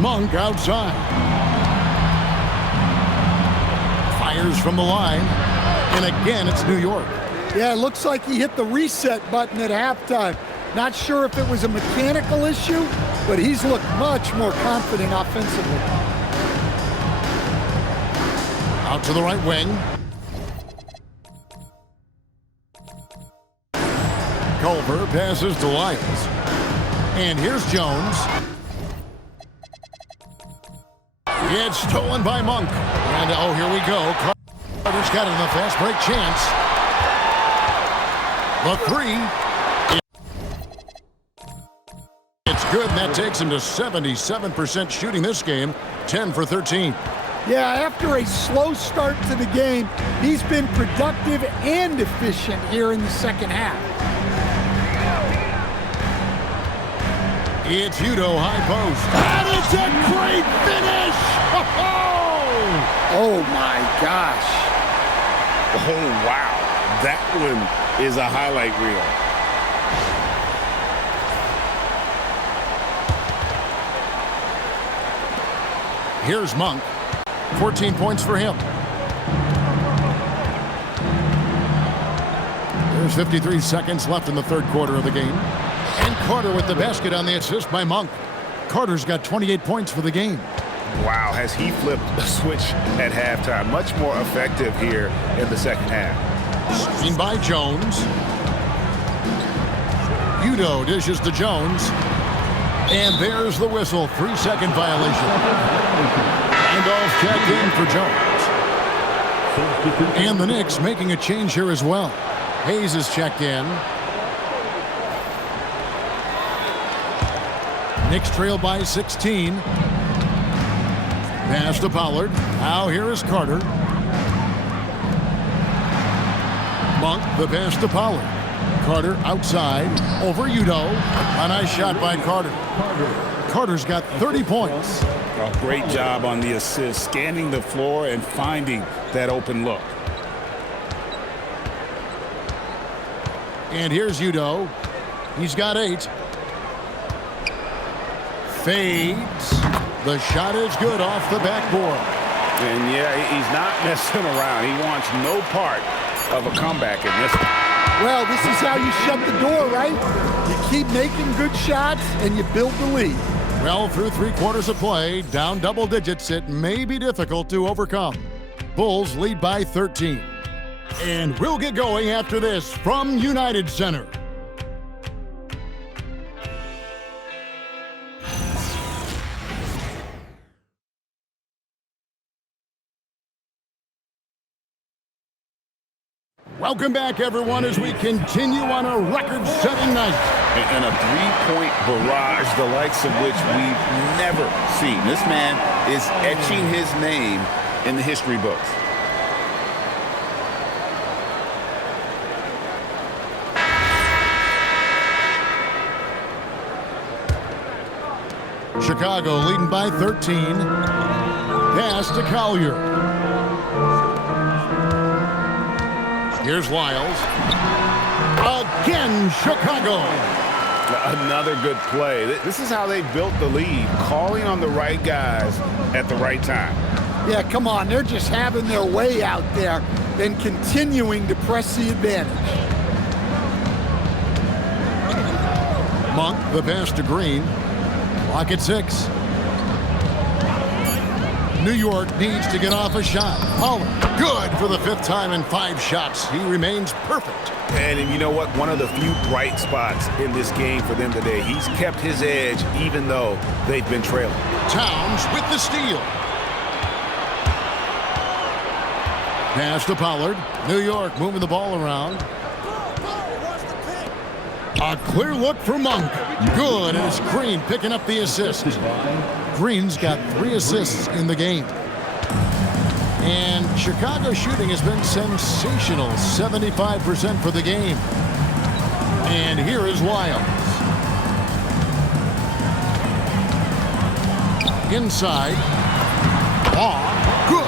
Monk outside. Fires from the line. And again, it's New York. Yeah, it looks like he hit the reset button at halftime. Not sure if it was a mechanical issue, but he's looked much more confident offensively. Out to the right wing. Culver passes to Lyles. And here's Jones. It's stolen by Monk. And oh, here we go. Carter's got it in the fast break chance. The three. It's It's good, and that takes him to 77% shooting this game, 10 for 13. Yeah, after a slow start to the game, he's been productive and efficient here in the second half. It's Udo high post. That is a great finish! Oh my gosh. Oh, wow. That one is a highlight reel. Here's Monk. 14 points for him. There's 53 seconds left in the third quarter of the game. And Carter with the basket on the assist by Monk. Carter's got 28 points for the game. Wow, has he flipped a switch at halftime. Much more effective here in the second half. Screen by Jones. Udo dishes to Jones. And there's the whistle. 3-second violation. Randolph checked in for Jones. And the Knicks making a change here as well. Hayes is checked in. Knicks trail by 16. Pass to Pollard. Now here is Carter. Monk, the pass to Pollard. Carter outside, over Udo. A nice shot by Carter. Carter's got 30 points. A great job on the assist, scanning the floor and finding that open look. And here's Udo. He's got 8. Fades. The shot is good off the backboard. And yeah, he's not messing around. He wants no part of a comeback in this one. Well, this is how you shut the door, right? You keep making good shots and you build the lead. Well, through 3 quarters of play, down double digits, it may be difficult to overcome. Bulls lead by 13. And we'll get going after this from United Center. Welcome back, everyone, as we continue on a record-setting night. And a three-point barrage, the likes of which we've never seen. This man is etching his name in the history books. Chicago leading by 13. Pass to Collier. Here's Lyles. Again, Chicago. Another good play. This is how they built the lead, calling on the right guys at the right time. Yeah, come on. They're just having their way out there and continuing to press the advantage. Monk, the pass to Green. Clock at 6. New York needs to get off a shot. Pollard, good for the 5th time in 5 shots. He remains perfect. And you know what? One of the few bright spots in this game for them today. He's kept his edge even though they've been trailing. Towns with the steal. Pass to Pollard. New York moving the ball around. A clear look for Monk. Good, and it's Green picking up the assist. Green's got 3 assists in the game. And Chicago's shooting has been sensational, 75% for the game. And here is Lyles. Inside. Good.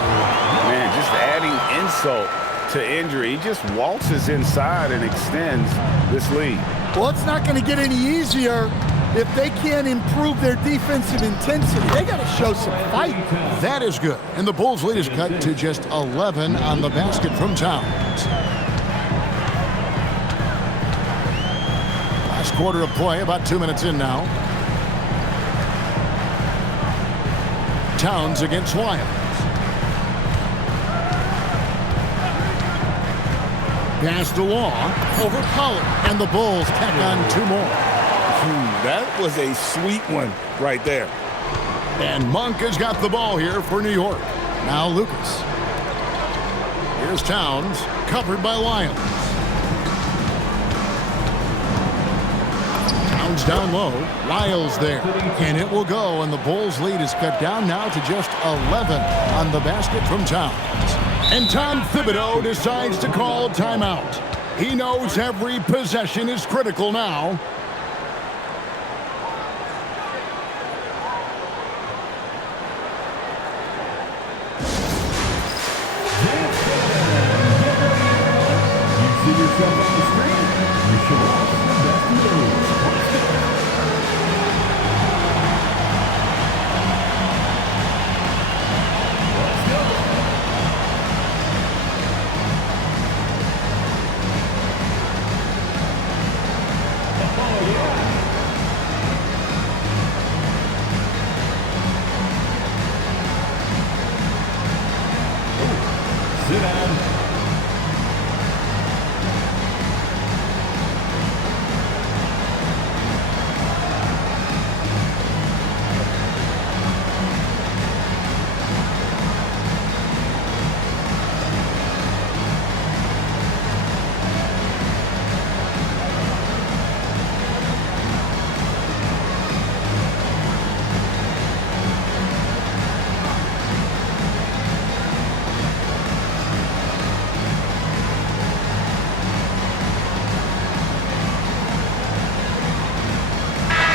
Man, just adding insult to injury. He just waltzes inside and extends this lead. Well, it's not going to get any easier if they can't improve their defensive intensity. They got to show some fight. That is good. And the Bulls' lead is cut to just 11 on the basket from Towns. Last quarter of play, about 2 minutes in now. Towns against Lyles. Pass to Law over Pollard. And the Bulls tack on 2 more. That was a sweet one right there. And Monk has got the ball here for New York. Now Lucas. Here's Towns, covered by Lyles. Towns down low. Lyles there. And it will go, and the Bulls' lead is cut down now to just 11 on the basket from Towns. And Tom Thibodeau decides to call timeout. He knows every possession is critical now.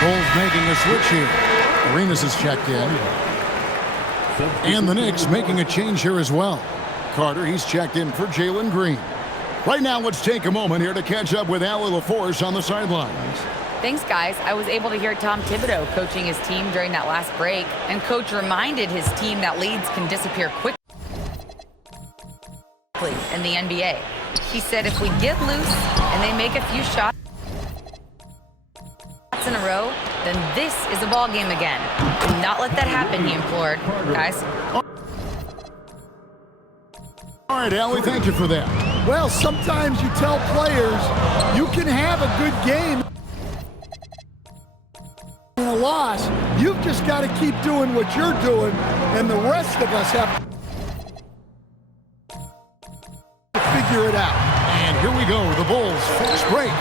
Bulls making a switch here. Arenas is checked in. And the Knicks making a change here as well. Carter, he's checked in for Jalen Green. Right now, let's take a moment here to catch up with Allie LaForce on the sidelines. Thanks, guys. I was able to hear Tom Thibodeau coaching his team during that last break, and Coach reminded his team that leads can disappear quickly in the NBA. He said if we get loose and they make a few shots in a row, then this is a ball game again. Do not let that happen, he implored. Guys. All right, Allie, thank you for that. Well, sometimes you tell players you can have a good game in a loss. You've just got to keep doing what you're doing, and the rest of us have to figure it out. And here we go, the Bulls fast break.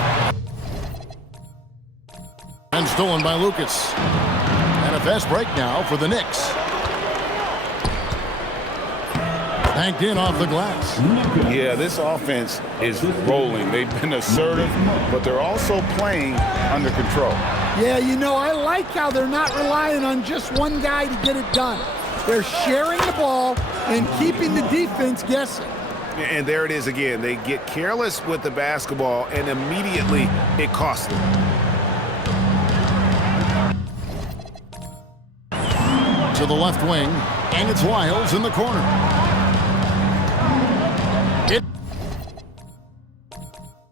And stolen by Lucas. And a fast break now for the Knicks. Banked in off the glass. Yeah, this offense is rolling. They've been assertive, but they're also playing under control. Yeah, you know, I like how they're not relying on just one guy to get it done. They're sharing the ball and keeping the defense guessing. And there it is again. They get careless with the basketball, and immediately it costs them. To the left wing, and it's Lyles in the corner.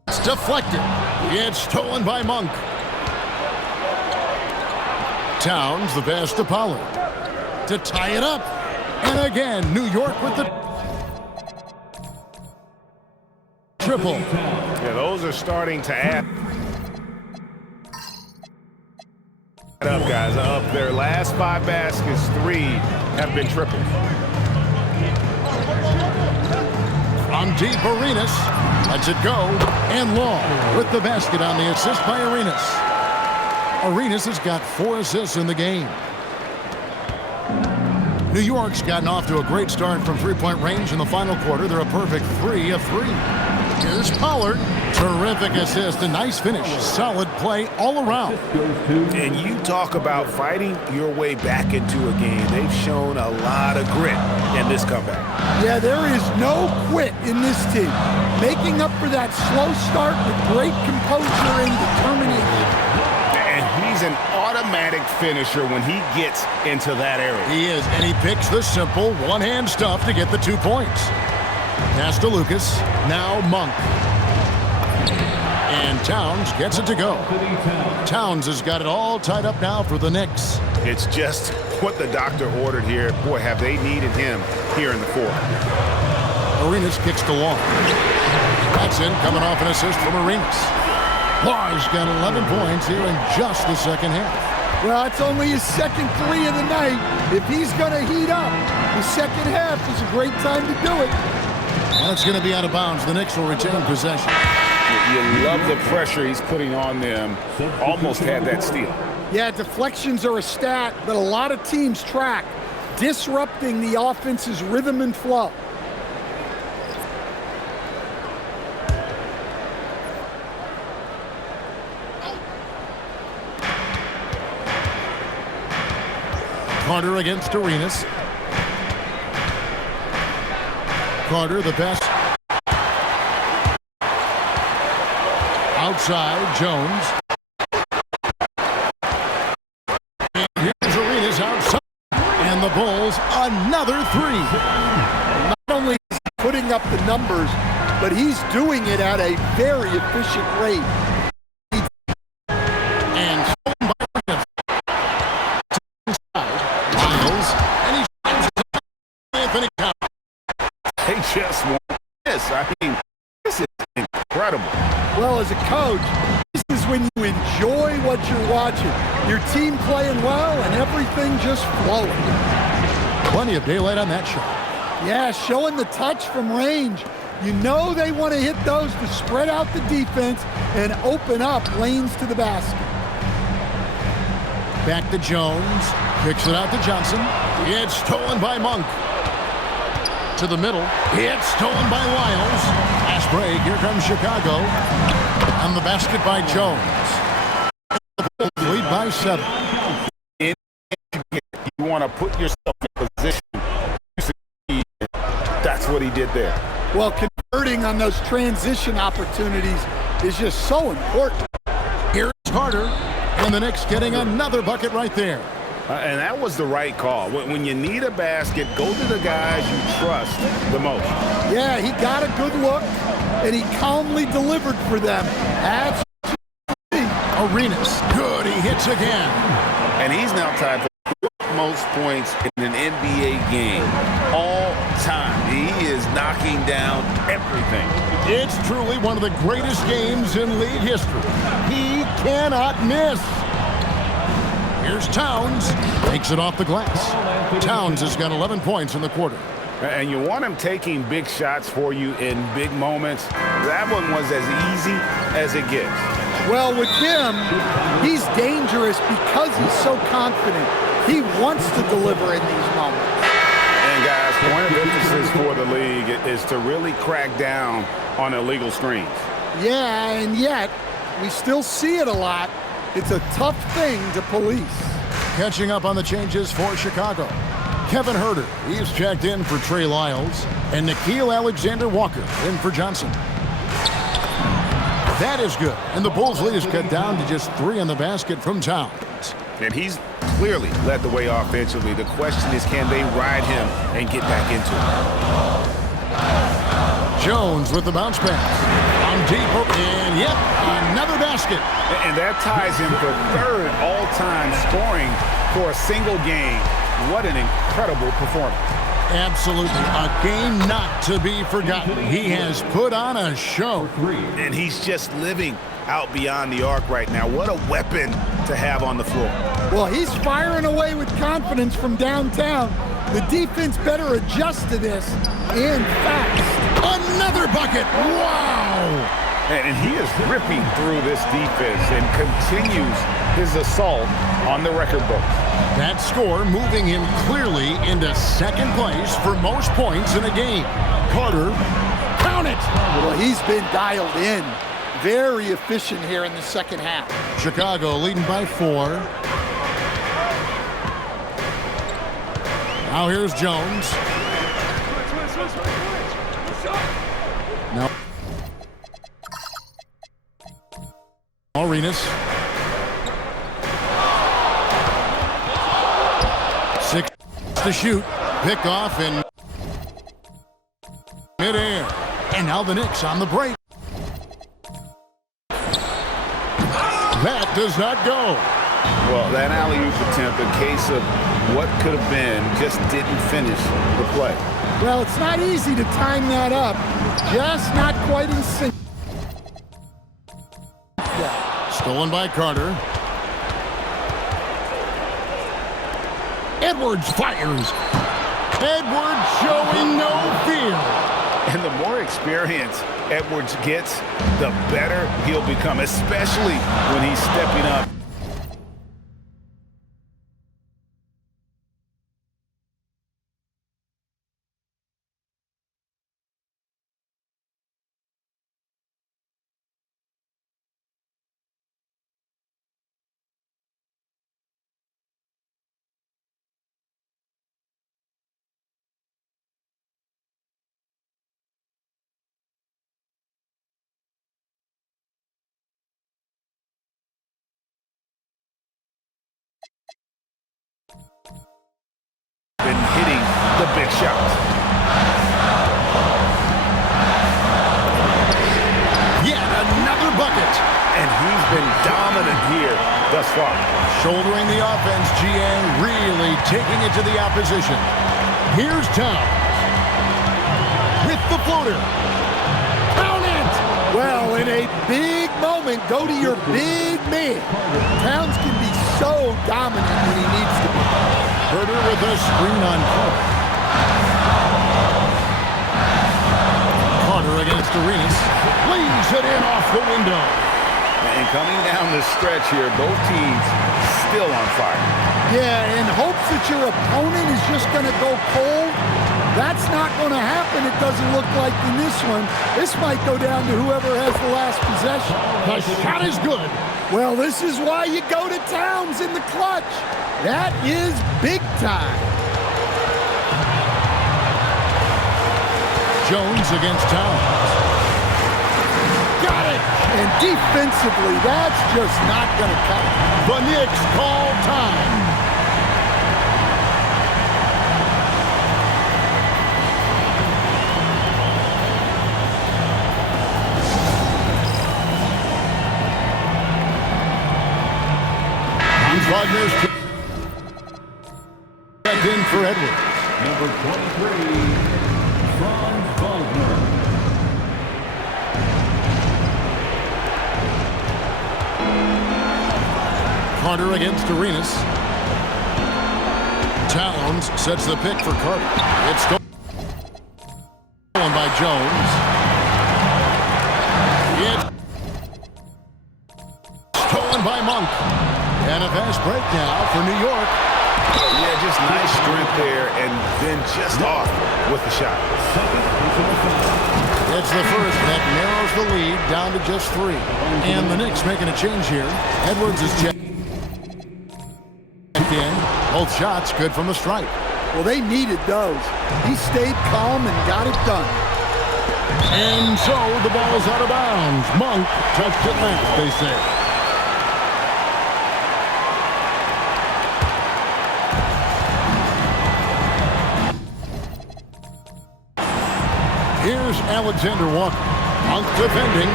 It's deflected. It's stolen by Monk. Towns, the pass to Pollard. To tie it up. And again, New York with the triple. Yeah, those are starting to add up, guys. Up their last 5 baskets, 3 have been triples. From deep, Arenas lets it go, and Long with the basket on the assist by Arenas. Arenas has got 4 assists in the game. New York's gotten off to a great start from three-point range in the final quarter. They're a perfect 3 of 3. Here's Pollard. Terrific assist, a nice finish. Solid play all around. And you talk about fighting your way back into a game. They've shown a lot of grit in this comeback. Yeah, there is no quit in this team. Making up for that slow start with great composure and determination. And he's an automatic finisher when he gets into that area. He is, and he picks the simple one-hand stuff to get the 2 points. Pass to Lucas. Now Monk. And Towns gets it to go. Towns has got it all tied up now for the Knicks. It's just what the doctor ordered here. Boy, have they needed him here in the fourth. Arenas kicks to Long. Watson coming off an assist from Arenas. Law's got 11 points here in just the second half. Well, it's only his second 3 of the night. If he's going to heat up, the second half is a great time to do it. Well, it's going to be out of bounds. The Knicks will retain possession. You love the pressure he's putting on them. Almost had that steal. Yeah, deflections are a stat that a lot of teams track, disrupting the offense's rhythm and flow. Carter against Arenas. Carter, the best. Outside, Jones. And here's Arenas outside. And the Bulls, another three. Not only is he putting up the numbers, but he's doing it at a very efficient rate. And stolen by Arenas. Miles, and he shines Anthony Cowan. They just won this. I mean, this is incredible. Well, as a coach, this is when you enjoy what you're watching. Your team playing well and everything just flowing. Plenty of daylight on that shot. Yeah, showing the touch from range. You know they want to hit those to spread out the defense and open up lanes to the basket. Back to Jones. Kicks it out to Johnson. It's stolen by Monk. To the middle. It's stolen by Lyles. Fast break. Here comes Chicago. And the basket by Jones. Lead by 7. You want to put yourself in position to succeed. That's what he did there. Well, converting on those transition opportunities is just so important. Here's Carter. And the Knicks getting another bucket right there. And that was the right call. When you need a basket, go to the guys you trust the most. Yeah, he got a good look, and he calmly delivered for them. That's Arenas. Good, he hits again. And he's now tied for most points in an NBA game all time. He is knocking down everything. It's truly one of the greatest games in league history. He cannot miss. Here's Towns. Takes it off the glass. Towns has got 11 points in the quarter. And you want him taking big shots for you in big moments. That one was as easy as it gets. Well, with him, he's dangerous because he's so confident. He wants to deliver in these moments. And guys, point of emphasis for the league is to really crack down on illegal screens. Yeah, and yet we still see it a lot. It's a tough thing to police. Catching up on the changes for Chicago. Kevin Huerter, he's checked in for Trey Lyles, and Nickeil Alexander-Walker in for Johnson. That is good, and the Bulls' lead is cut down to just 3 on the basket from Towns. And he's clearly led the way offensively. The question is, can they ride him and get back into it? Jones with the bounce pass. On deep, and yep, another basket. And that ties him for 3rd all-time scoring for a single game. What an incredible performance. Absolutely. A game not to be forgotten. He has put on a show. And he's just living out beyond the arc right now. What a weapon to have on the floor. Well, he's firing away with confidence from downtown. The defense better adjust to this and fast. Another bucket. Wow. And he is ripping through this defense and continues his assault on the record books. That score moving him clearly into 2nd place for most points in a game. Carter, count it. Well, he's been dialed in. Very efficient here in the 2nd half. Chicago leading by 4. Now here's Jones. Now Arenas. 6 to shoot. Pick off in midair. And now the Knicks on the break. That does not go. Well, that alley-oop attempt, a case of what could have been, just didn't finish the play. Well, it's not easy to time that up. Just not quite in sync. Stolen by Carter. Edwards fires. Edwards showing no fear. And the more experience Edwards gets, the better he'll become, especially when he's stepping up. Been hitting the big shots. Yet another bucket. And he's been dominant here thus far. Shouldering the offense, GA really taking it to the opposition. Here's Towns with the floater. Count it! Well, in a big moment, go to your big man. Towns can be so dominant when he needs to be. Herter with a screen on Carter. Carter against Arenas. Leaves it in off the window. And coming down the stretch here, both teams still on fire. Yeah, in hopes that your opponent is just going to go cold. That's not going to happen, it doesn't look like in this one. This might go down to whoever has the last possession. The shot is good. Well, this is why you go to Towns in the clutch. That is big time. Jones against Towns. Got it! And defensively, that's just not going to cut it. The Knicks call time. Wagner's back in for Edwards. Number 23, Franz Wagner. Carter against Arenas. Towns sets the pick for Carter. It's stolen by Jones. It's stolen by Monk. And a fast break now for New York. Yeah, just nice strength there and then just off with the shot. It's the first that narrows the lead down to just 3. And the Knicks making a change here. Edwards is checked in. Both shots good from the stripe. Well, they needed those. He stayed calm and got it done. And so the ball's out of bounds. Monk touched it last, they say. Here's Alexander Walker. Monk defending.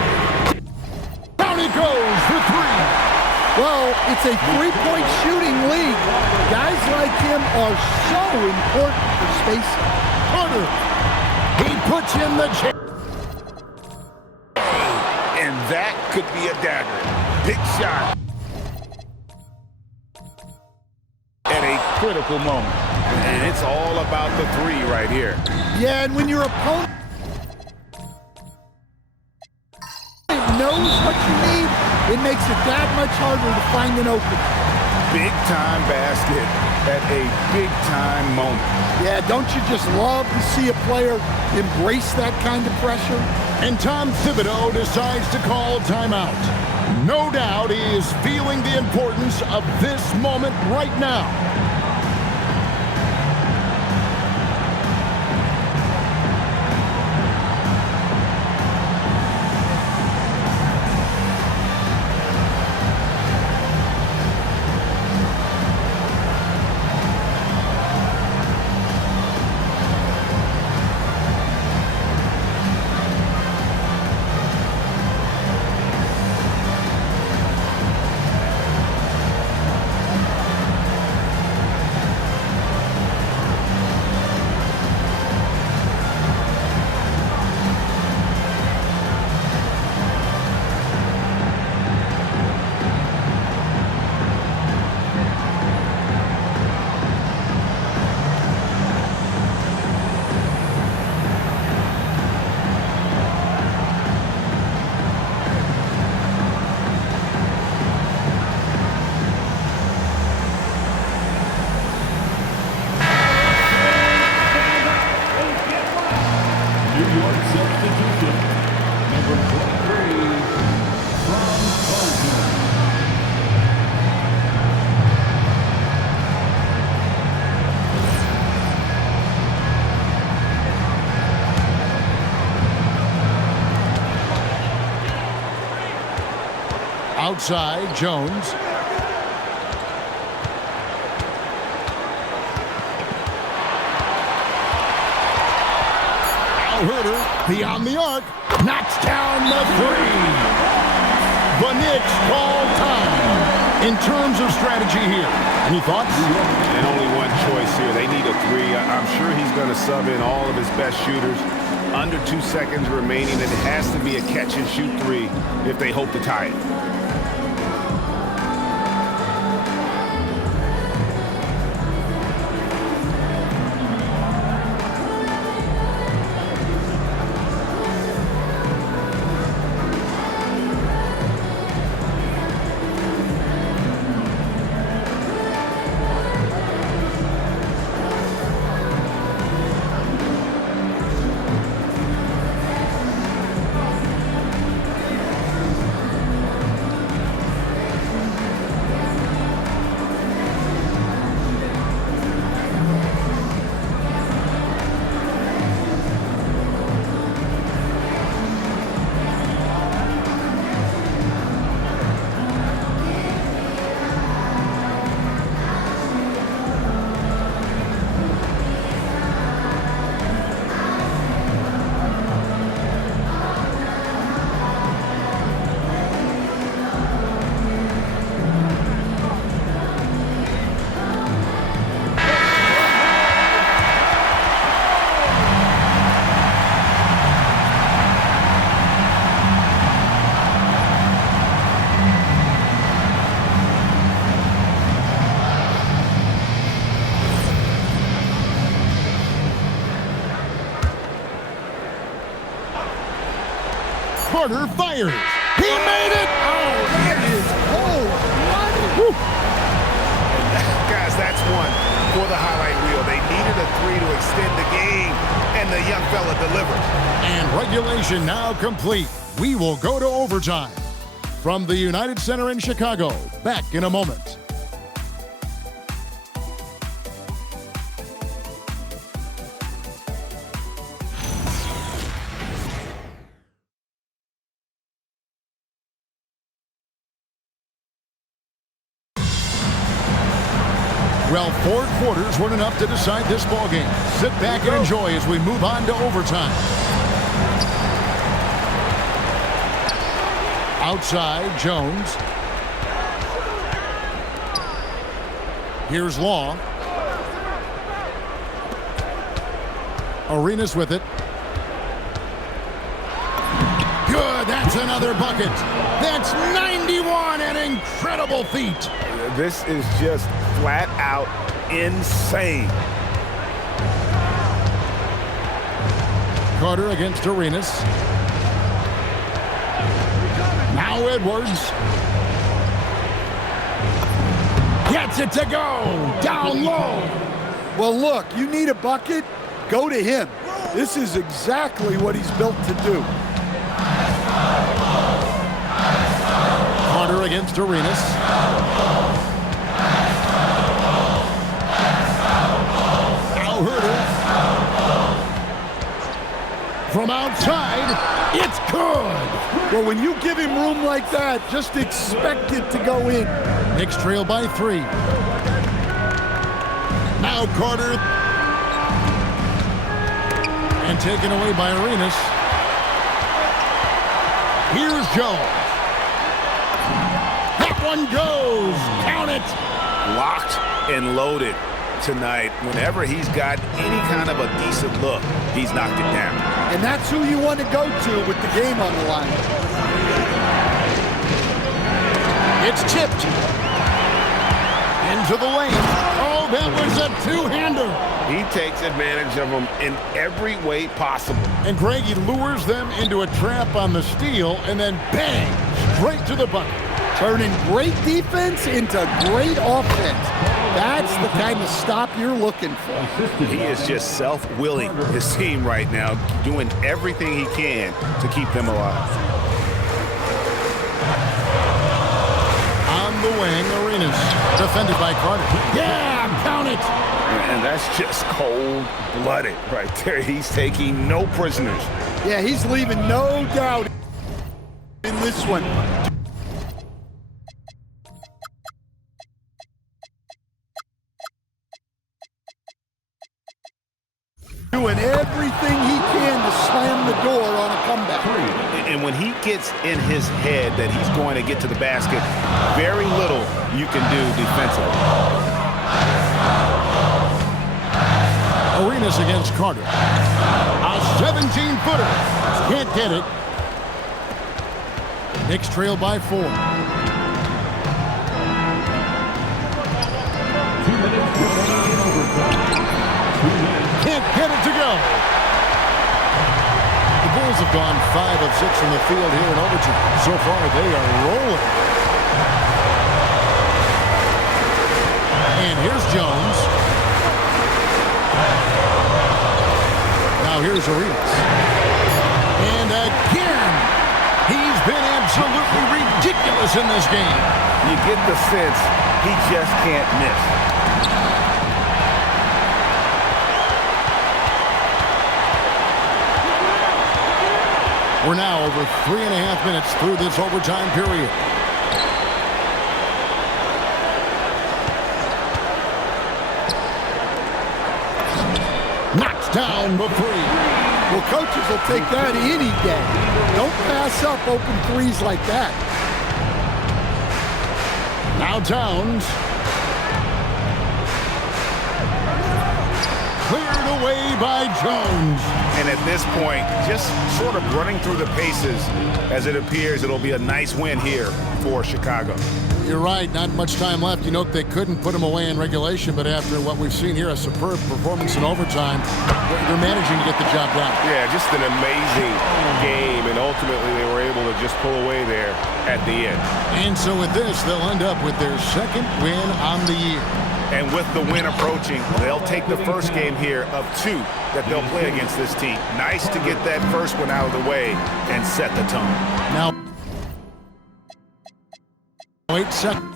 Down he goes for 3. Well, it's a three-point shooting league. Guys like him are so important for spacing. Carter. He puts in the check. And that could be a dagger. Big shot. At a critical moment. And it's all about the 3 right here. Yeah, and when your opponent knows what you need, it makes it that much harder to find an opening. Big time basket at a big time moment. Yeah, don't you just love to see a player embrace that kind of pressure? And Tom Thibodeau decides to call timeout. No doubt he is feeling the importance of this moment right now. Outside, Jones. Al Herter beyond the arc. Knocks down the three. The Knicks call time. In terms of strategy here, any thoughts? And only one choice here. They need a three. I'm sure he's going to sub in all of his best shooters. Under 2 seconds remaining, and it has to be a catch-and-shoot three if they hope to tie it. Carter fires. He made it! Oh, that is cold-blooded. Guys, that's one for the highlight reel. They needed a three to extend the game, and the young fella delivered. And regulation now complete. We will go to overtime. From the United Center in Chicago, back in a moment. Well, 4 quarters weren't enough to decide this ballgame. Sit back and enjoy as we move on to overtime. Outside, Jones. Here's Law. Arenas with it. Good, that's another bucket. That's 91, an incredible feat. This is just flat out insane. Carter against Arenas. Now Edwards. Gets it to go. Down low. Well, look, you need a bucket, go to him. This is exactly what he's built to do. Carter against Arenas. From outside, it's good. Well, when you give him room like that, just expect it to go in. Knicks trail by 3. Now Carter. And taken away by Arenas. Here's Jones. That one goes. Count it. Locked and loaded tonight. Whenever he's got any kind of a decent look, he's knocked it down. And that's who you want to go to with the game on the line. It's tipped. Into the lane. Oh, that was a two-hander. He takes advantage of them in every way possible. And Greg, he lures them into a trap on the steal, and then bang, straight to the bucket. Turning great defense into great offense. That's the kind of stop you're looking for. He is just self-willing, his team right now, doing everything he can to keep them alive. On the wing, Arenas, defended by Carter. Yeah, count it. And that's just cold-blooded right there. He's taking no prisoners. Yeah, he's leaving no doubt in this one. Doing everything he can to slam the door on a comeback. And when he gets in his head that he's going to get to the basket, very little you can do defensively. Arenas against Carter. A 17-footer. Can't get it. Knicks trail by 4. 2 minutes remaining in overtime. Can't get it to go. The Bulls have gone 5 of 6 from the field here in overtime. So far, they are rolling. And here's Jones. Now here's Arenas. And again, he's been absolutely ridiculous in this game. You get the sense he just can't miss. We're now over 3.5 minutes through this overtime period. Knocked down the three. Well, coaches will take that any day. Don't pass up open threes like that. Now Towns. Cleared away by Jones. And at this point, just sort of running through the paces as it appears it'll be a nice win here for Chicago. You're right, not much time left. You know, they couldn't put him away in regulation, but after what we've seen here, a superb performance in overtime, they're managing to get the job done. Yeah, just an amazing game, and ultimately they were able to just pull away there at the end. And so with this, they'll end up with their second win on the year. And with the win approaching, they'll take the first game here of 2 that they'll play against this team. Nice to get that first one out of the way and set the tone. Now, 8 seconds.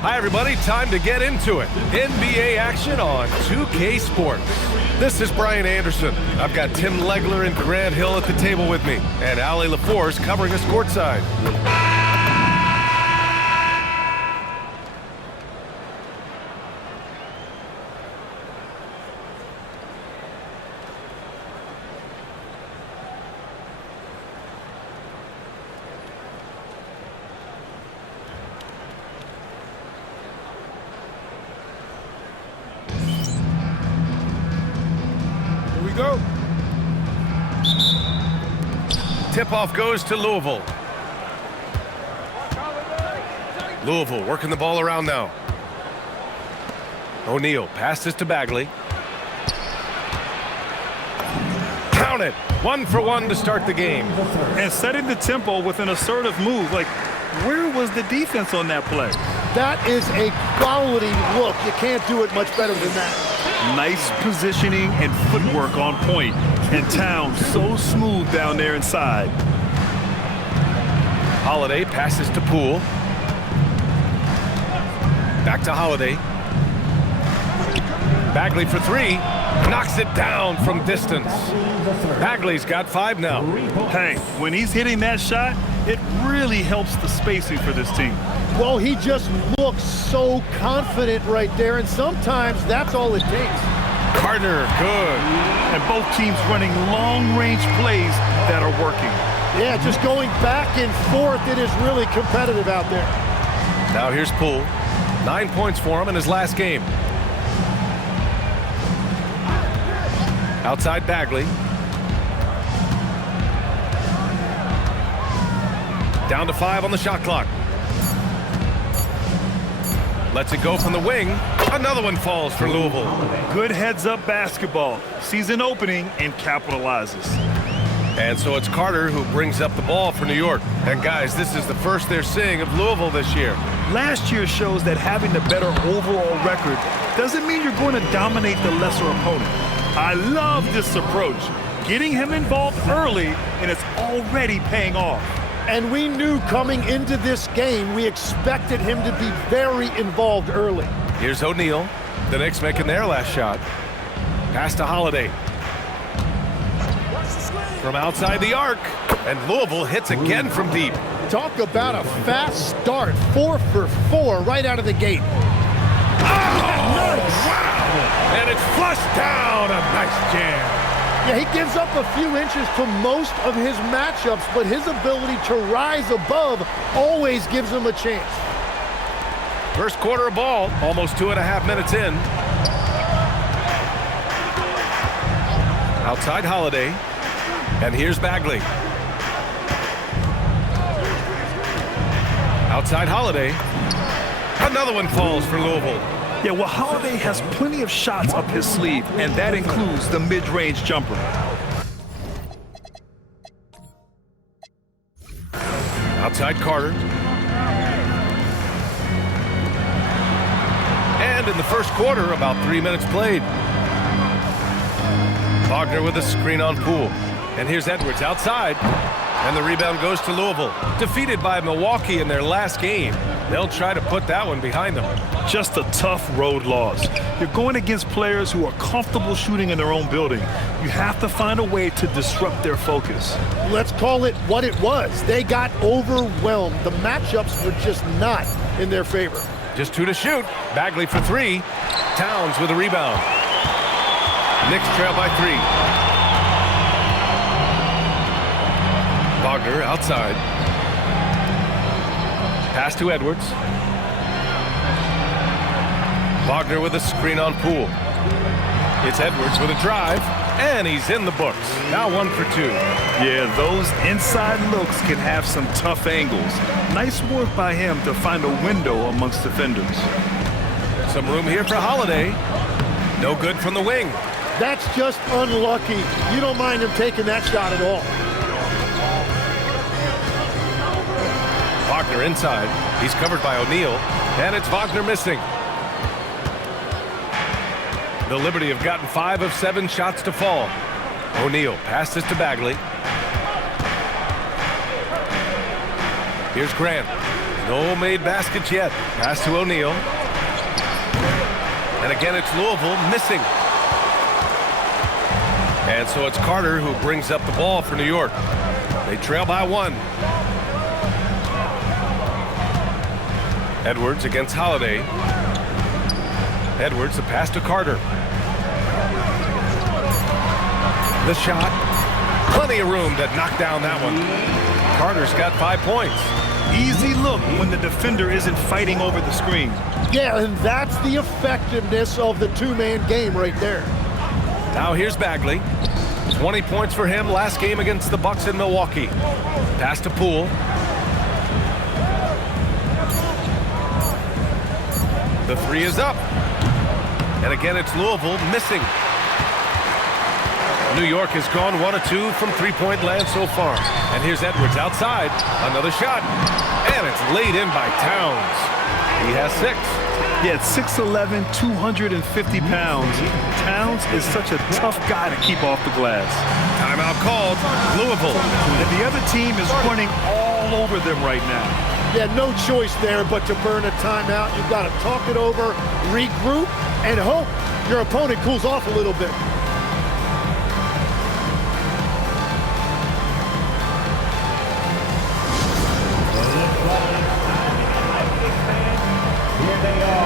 Hi, everybody. Time to get into it. NBA action on 2K Sports. This is Brian Anderson. I've got Tim Legler and Grant Hill at the table with me, and Allie LaForce covering us courtside. Go. Tip-off goes to Louisville. Louisville working the ball around now. O'Neal passes to Bagley. Count it. 1 for 1 to start the game. And setting the tempo with an assertive move. Like, where was the defense on that play? That is a quality look. You can't do it much better than that. Nice positioning and footwork on point. And Towns so smooth down there inside. Holiday passes to Poole. Back to Holiday. Bagley for 3. Knocks it down from distance. Bagley's got 5 now. Hey, when he's hitting that shot, it really helps the spacing for this team. Well, he just looks so confident right there, and sometimes that's all it takes. Carter, good. And both teams running long-range plays that are working. Yeah, just going back and forth, it is really competitive out there. Now here's Poole. 9 points for him in his last game. Outside Bagley. Down to 5 on the shot clock. Lets it go from the wing. Another one falls for Louisville. Good heads-up basketball. Sees an opening and capitalizes. And so it's Carter who brings up the ball for New York. And guys, this is the first they're seeing of Louisville this year. Last year shows that having the better overall record doesn't mean you're going to dominate the lesser opponent. I love this approach. Getting him involved early, and it's already paying off. And we knew coming into this game, we expected him to be very involved early. Here's O'Neal. The Knicks making their last shot. Pass to Holiday. From outside the arc. And Louisville hits again from deep. Talk about a fast start. 4 for 4 right out of the gate. Nice. Wow! And it's flushed down. A nice jam. Yeah, he gives up a few inches to most of his matchups, but his ability to rise above always gives him a chance. First quarter of ball, almost 2.5 minutes in. Outside Holiday. And here's Bagley. Outside Holiday. Another one falls for Louisville. Yeah, well, Holiday has plenty of shots up his sleeve, and that includes the mid-range jumper. Outside Carter. And in the first quarter, about 3 minutes played. Wagner with a screen on Poole. And here's Edwards outside. And the rebound goes to Louisville. Defeated by Milwaukee in their last game. They'll try to put that one behind them. Just a tough road loss. You're going against players who are comfortable shooting in their own building. You have to find a way to disrupt their focus. Let's call it what it was. They got overwhelmed. The matchups were just not in their favor. Just 2 to shoot. Bagley for 3. Towns with a rebound. Knicks trail by 3. Wagner outside. Pass to Edwards. Wagner with a screen on Poole. It's Edwards with a drive, and he's in the books. Now 1 for 2. Yeah, those inside looks can have some tough angles. Nice work by him to find a window amongst defenders. Some room here for Holiday. No good from the wing. That's just unlucky. You don't mind him taking that shot at all. Wagner inside. He's covered by O'Neal, and it's Wagner missing. The Liberty have gotten 5 of 7 shots to fall. O'Neal passes to Bagley. Here's Grant. No made baskets yet. Pass to O'Neal. And again, it's Louisville missing. And so it's Carter who brings up the ball for New York. They trail by 1. Edwards against Holiday. Edwards, the pass to Carter. The shot. Plenty of room to knock down that one. Carter's got 5 points. Easy look when the defender isn't fighting over the screen. Yeah, and that's the effectiveness of the two-man game right there. Now here's Bagley. 20 points for him last game against the Bucks in Milwaukee. Pass to Poole. The 3 is up. And again, it's Louisville missing. New York has gone 1 of 2 from three-point land so far. And here's Edwards outside. Another shot. And it's laid in by Towns. He has 6. Yeah, at 6'11", 250 pounds. Towns is such a tough guy to keep off the glass. Timeout called. Louisville. And the other team is running all over them right now. Yeah, no choice there but to burn a timeout. You've got to talk it over, regroup, and hope your opponent cools off a little bit. Here they are.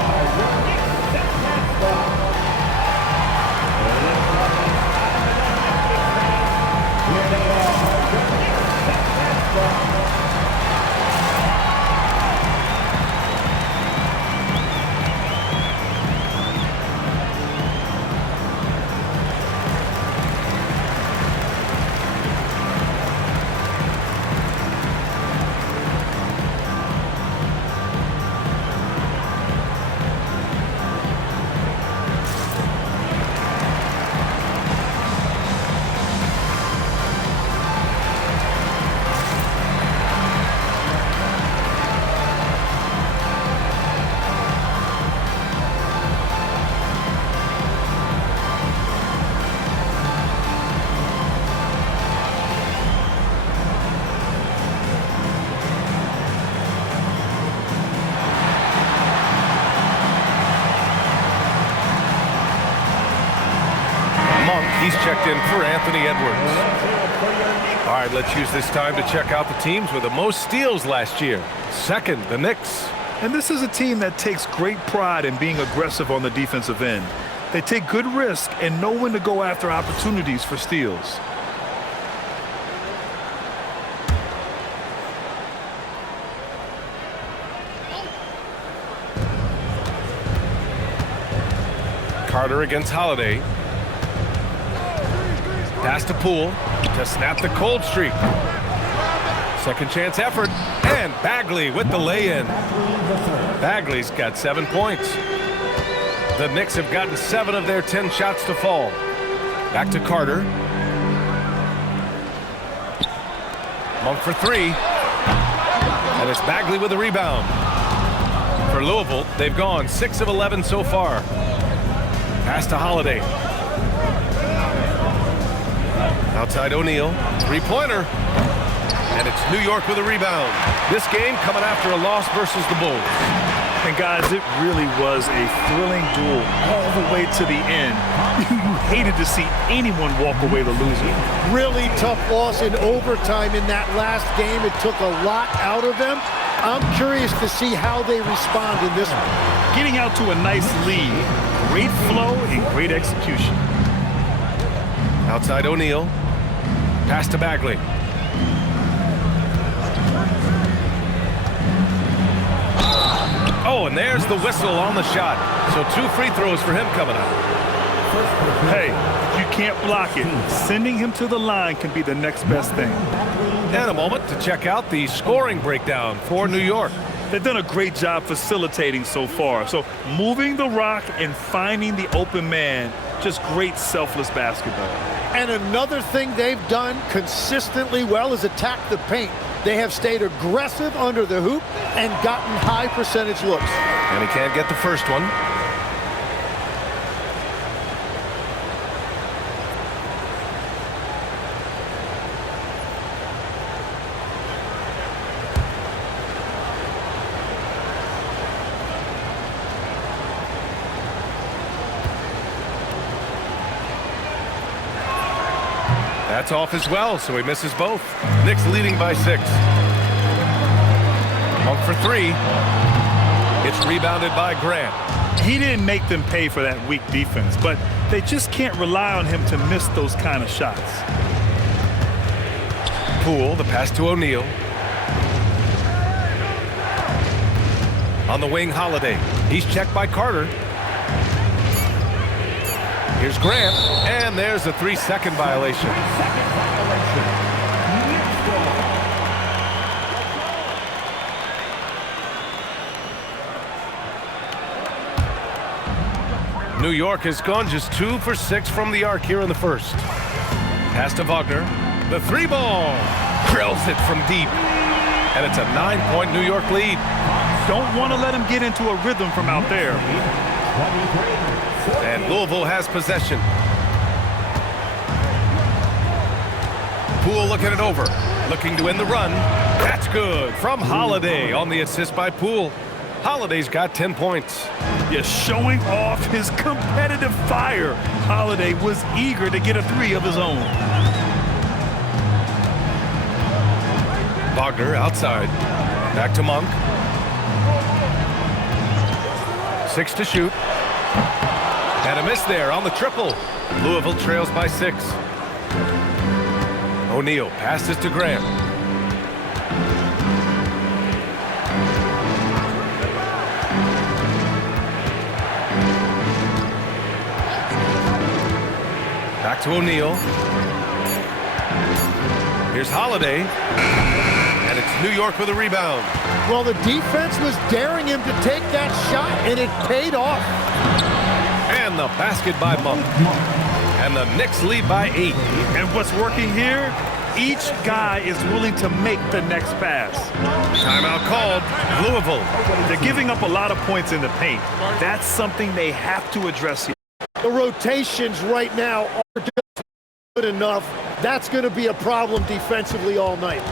He's checked in for Anthony Edwards. All right, let's use this time to check out the teams with the most steals last year. Second, the Knicks. And this is a team that takes great pride in being aggressive on the defensive end. They take good risk and know when to go after opportunities for steals. Carter against Holiday. Pass to Poole to snap the cold streak. Second chance effort, and Bagley with the lay-in. Bagley's got 7 points. The Knicks have gotten 7 of their 10 shots to fall. Back to Carter. Monk for 3. And it's Bagley with the rebound. For Louisville, they've gone 6 of 11 so far. Pass to Holiday. Outside O'Neal. Three-pointer. And it's New York with a rebound. This game coming after a loss versus the Bulls. And guys, it really was a thrilling duel all the way to the end. You hated to see anyone walk away the loser. Really tough loss in overtime in that last game. It took a lot out of them. I'm curious to see how they respond in this one. Getting out to a nice lead. Great flow and great execution. Outside O'Neal. Pass to Bagley. Oh, and there's the whistle on the shot. So 2 free throws for him coming up. Hey, you can't block it. Sending him to the line can be the next best thing. And a moment to check out the scoring breakdown for New York. They've done a great job facilitating so far. So moving the rock and finding the open man, just great selfless basketball. And another thing they've done consistently well is attack the paint. They have stayed aggressive under the hoop and gotten high percentage looks. And he can't get the first one. That's off as well, so he misses both. Knicks leading by 6. Monk for 3. It's rebounded by Grant. He didn't make them pay for that weak defense, but they just can't rely on him to miss those kind of shots. Poole, the pass to O'Neal. On the wing, Holiday. He's checked by Carter. Here's Grant, and there's a 3-second violation. New York has gone just 2 for 6 from the arc here in the first. Pass to Wagner. The 3-ball. Drills it from deep. And it's a 9-point New York lead. Don't want to let him get into a rhythm from out there. And Louisville has possession. Poole looking it over. Looking to end the run. That's good from Holiday on the assist by Poole. Holiday's got 10 points. Yeah, showing off his competitive fire. Holiday was eager to get a 3 of his own. Wagner outside. Back to Monk. 6 to shoot. And a miss there on the triple. Louisville trails by 6. O'Neal passes to Grant. Back to O'Neal. Here's Holiday. And it's New York with a rebound. Well, the defense was daring him to take that shot, and it paid off. And the basket by Monk. And the Knicks lead by 8. And what's working here? Each guy is willing to make the next pass. Timeout called. Louisville. They're giving up a lot of points in the paint. That's something they have to address here. The rotations right now are just good enough. That's going to be a problem defensively all night.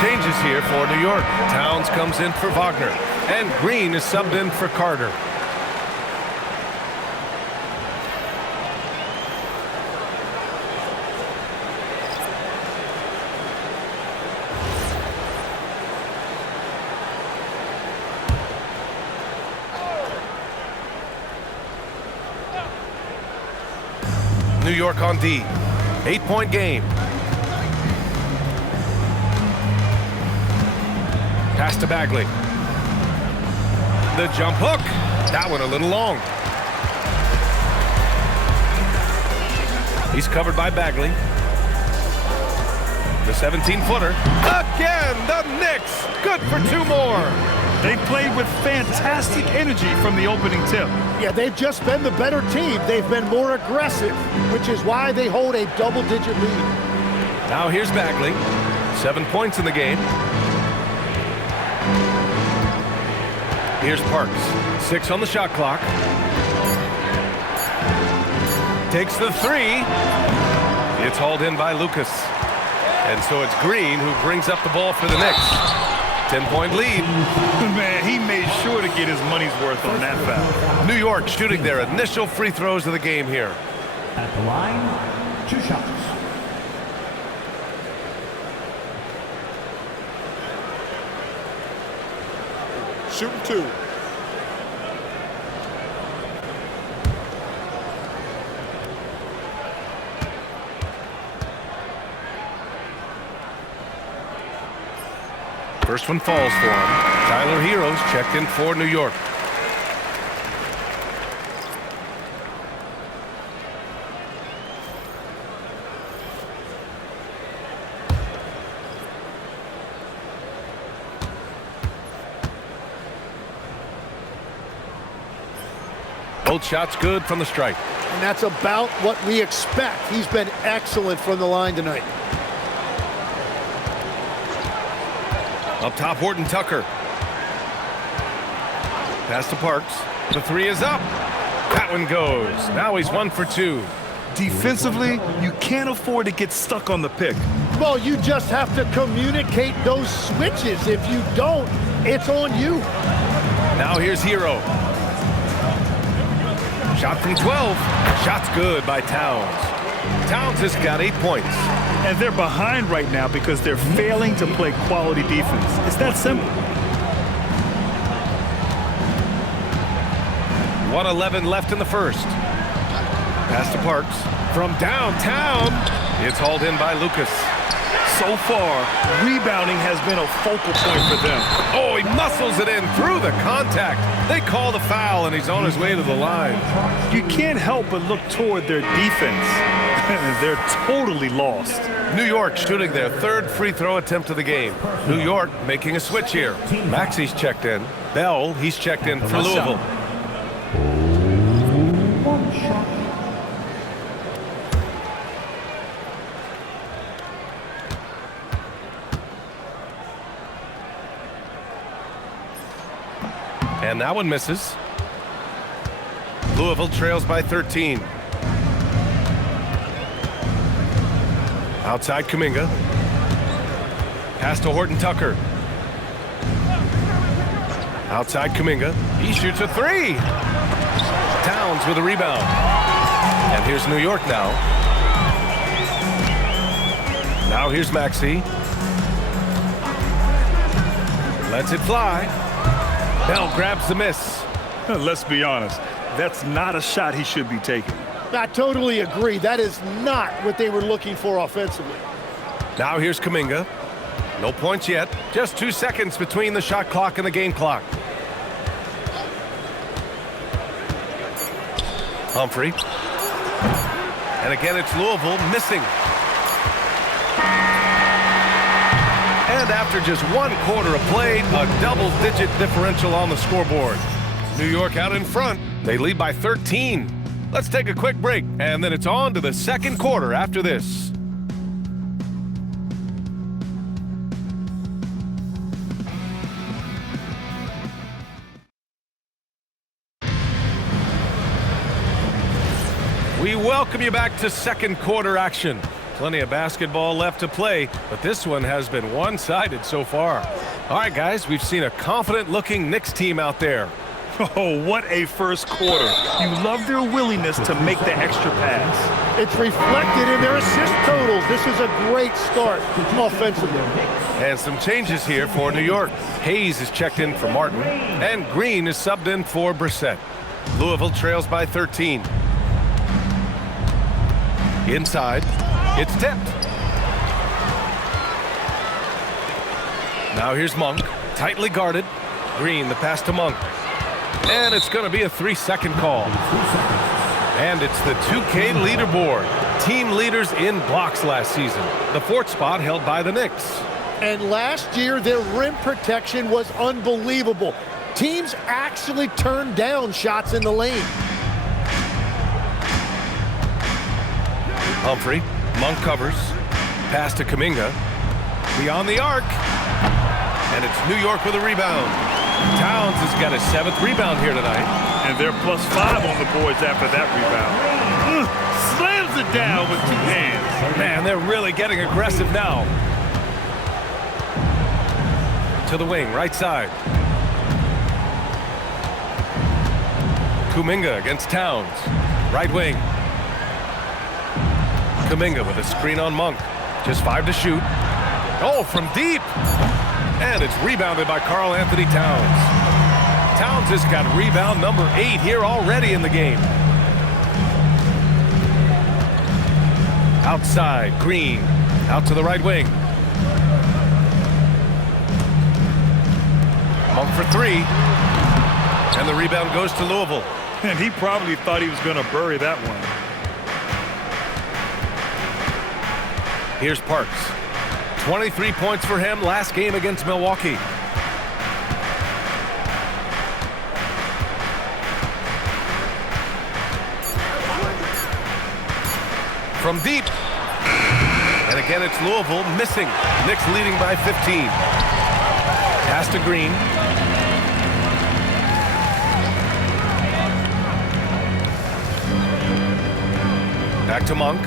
Changes here for New York. Towns comes in for Wagner, and Green is subbed in for Carter. New York on D. 8-point game. Pass to Bagley. The jump hook. That one a little long. He's covered by Bagley. The 17-footer. Again, the Knicks. Good for 2 more. They played with fantastic energy from the opening tip. Yeah, they've just been the better team. They've been more aggressive, which is why they hold a double-digit lead. Now here's Bagley. 7 points in the game. Here's Parks. 6 on the shot clock. Takes the 3. It's hauled in by Lucas. And so it's Green who brings up the ball for the Knicks. 10-point lead. Man, he made sure to get his money's worth on that foul. New York shooting their initial free throws of the game here. At the line, 2 shots. Shooting 2. First one falls for him. Tyler Heroes checked in for New York. Both shots good from the stripe. And that's about what we expect. He's been excellent from the line tonight. Up top, Horton Tucker. Pass to Parks. The 3 is up. That one goes. Now he's 1 for 2. Defensively, you can't afford to get stuck on the pick. Well, you just have to communicate those switches. If you don't, it's on you. Now here's Hero. Shot from 12. Shot's good by Towns. Towns has got 8 points. And they're behind right now because they're failing to play quality defense. It's that simple. 1:11 left in the first. Pass to Parks. From downtown, it's hauled in by Lucas. So far, rebounding has been a focal point for them. Oh, he muscles it in through the contact. They call the foul, and he's on his way to the line. You can't help but look toward their defense. They're totally lost. New York shooting their 3rd free throw attempt of the game. New York making a switch here. Maxi's checked in. Bell, he's checked in for Louisville. And that one misses. Louisville trails by 13. Outside Kuminga. Pass to Horton Tucker. Outside Kuminga. He shoots a 3. Towns with a rebound. And here's New York now. Now here's Maxey. Lets it fly. Bell grabs the miss. Let's be honest. That's not a shot he should be taking. I totally agree. That is not what they were looking for offensively. Now here's Kuminga. No points yet. Just 2 seconds between the shot clock and the game clock. Humphrey. And again, it's Louisville missing. And after just 1 quarter of play, a double-digit differential on the scoreboard. New York out in front. They lead by 13. Let's take a quick break, and then it's on to the second quarter after this. We welcome you back to second quarter action. Plenty of basketball left to play, but this one has been one-sided so far. All right, guys, we've seen a confident-looking Knicks team out there. Oh, what a first quarter. You love their willingness to make the extra pass. It's reflected in their assist totals. This is a great start offensively. And some changes here for New York. Hayes is checked in for Martin, and Green is subbed in for Brissett. Louisville trails by 13. Inside, it's tipped. Now here's Monk, tightly guarded. Green, the pass to Monk. And it's going to be a 3-second call. And it's the 2K leaderboard. Team leaders in blocks last season. The 4th spot held by the Knicks. And last year, their rim protection was unbelievable. Teams actually turned down shots in the lane. Humphrey, Monk covers. Pass to Kuminga. Beyond the arc. And it's New York with a rebound. Towns has got his 7th rebound here tonight. And they're +5 on the boards after that rebound. Slams it down with 2 hands. Man, they're really getting aggressive now. To the wing, right side. Kuminga against Towns. Right wing. Kuminga with a screen on Monk. Just 5 to shoot. Oh, from deep. And it's rebounded by Karl Anthony Towns. Towns has got rebound number 8 here already in the game. Outside, Green. Out to the right wing. Monk for 3. And the rebound goes to Louisville. And he probably thought he was going to bury that one. Here's Parks. 23 points for him last game against Milwaukee. From deep. And again, it's Louisville missing. Knicks leading by 15. Pass to Green. Back to Monk.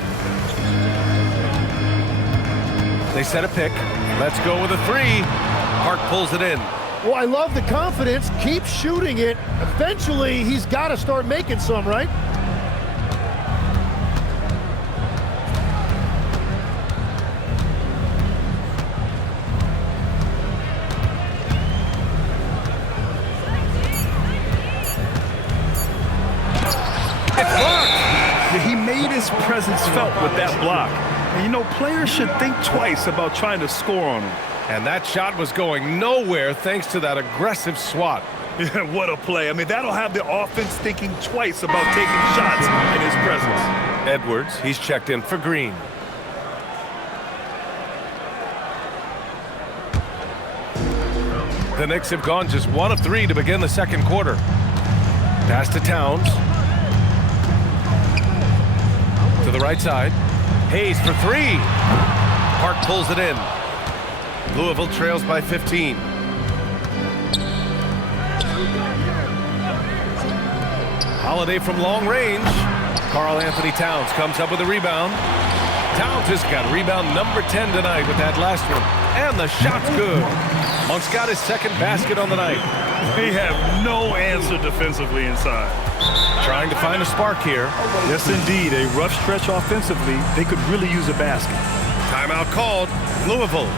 They set a pick. Let's go with a 3. Park pulls it in. Well, I love the confidence. Keep shooting it. Eventually, he's got to start making some, right? It's blocked. He made his presence felt with that block. And you know, players should think twice about trying to score on him. And that shot was going nowhere thanks to that aggressive swat. Yeah, what a play. I mean, that'll have the offense thinking twice about taking shots in his presence. Edwards, he's checked in for Green. The Knicks have gone just 1 of 3 to begin the second quarter. Pass to Towns. To the right side. Hayes for 3. Park pulls it in. Louisville trails by 15. Holiday from long range. Karl Anthony Towns comes up with a rebound. Towns has got rebound number 10 tonight with that last one. And the shot's good. Monk's got his 2nd basket on the night. They have no answer defensively inside. Trying to find a spark here. Yes, indeed. A rough stretch offensively. They could really use a basket. Timeout called. Louisville.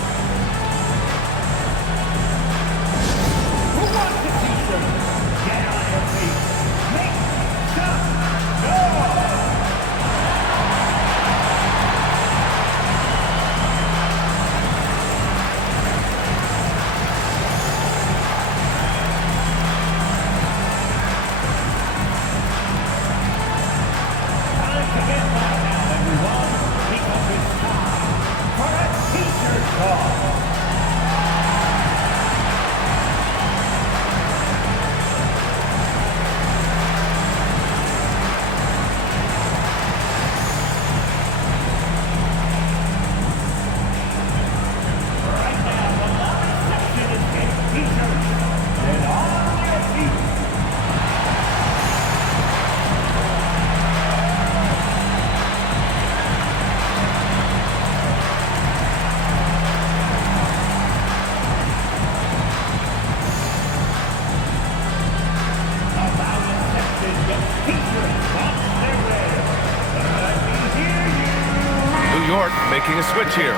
New York making a switch here.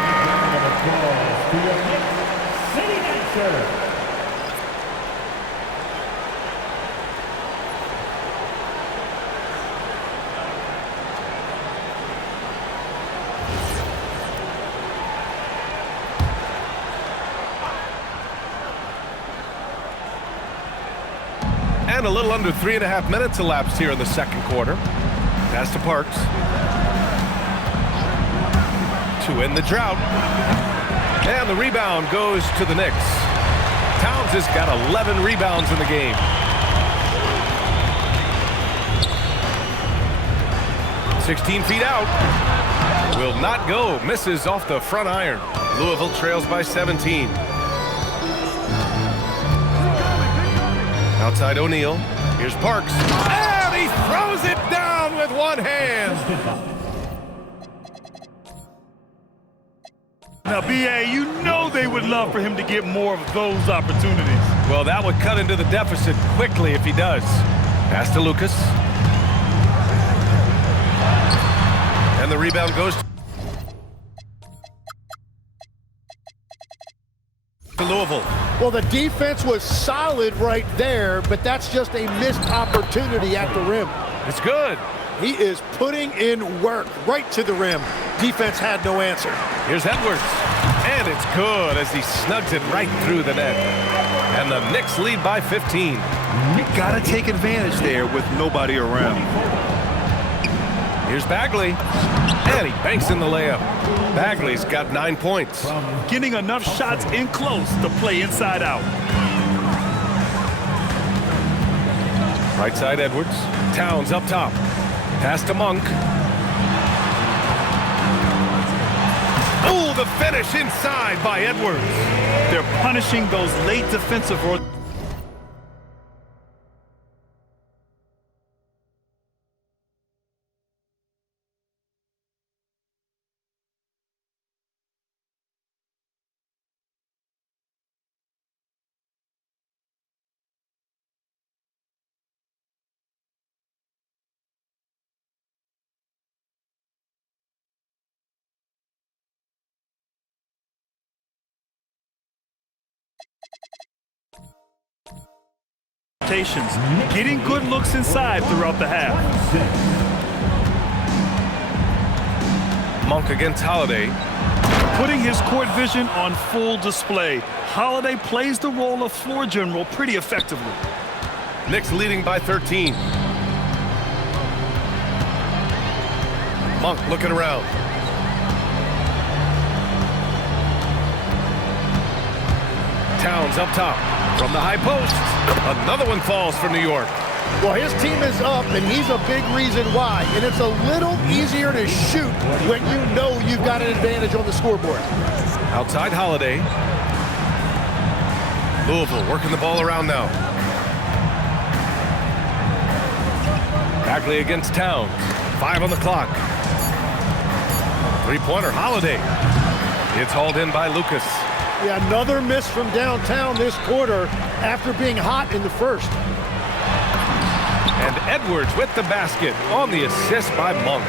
And a little under 3.5 minutes elapsed here in the second quarter. Pass to Parks. To end the drought. And the rebound goes to the Knicks. Towns has got 11 rebounds in the game. "16 feet out. Will not go. Misses off the front iron. Louisville trails by 17. Outside O'Neal. Here's Parks. And he throws it down with one hand. Now, B.A., you know they would love for him to get more of those opportunities. Well, that would cut into the deficit quickly if he does. Pass to Lucas. And the rebound goes to Louisville. Well, the defense was solid right there, but that's just a missed opportunity at the rim. It's good. He is putting in work right to the rim. Defense had no answer. Here's Edwards. And it's good as he snugs it right through the net. And the Knicks lead by 15. You gotta take advantage there with nobody around. Here's Bagley. And he banks in the layup. Bagley's got 9 points. Getting enough shots in close to play inside out. Right side Edwards. Towns up top. Pass to Monk. Oh, the finish inside by Edwards. They're punishing those late defensive rotations, getting good looks inside throughout the half. Monk against Holiday. Putting his court vision on full display. Holiday plays the role of floor general pretty effectively. Knicks leading by 13. Monk looking around. Towns up top from the high post. Another one falls for New York. Well, his team is up, and he's a big reason why. And it's a little easier to shoot when you know you've got an advantage on the scoreboard. Outside Holiday. Louisville working the ball around now. Bagley against Towns. 5 on the clock. Three-pointer, Holiday. It's hauled in by Lucas. Yeah, another miss from downtown this quarter after being hot in the first. And Edwards with the basket on the assist by Monk.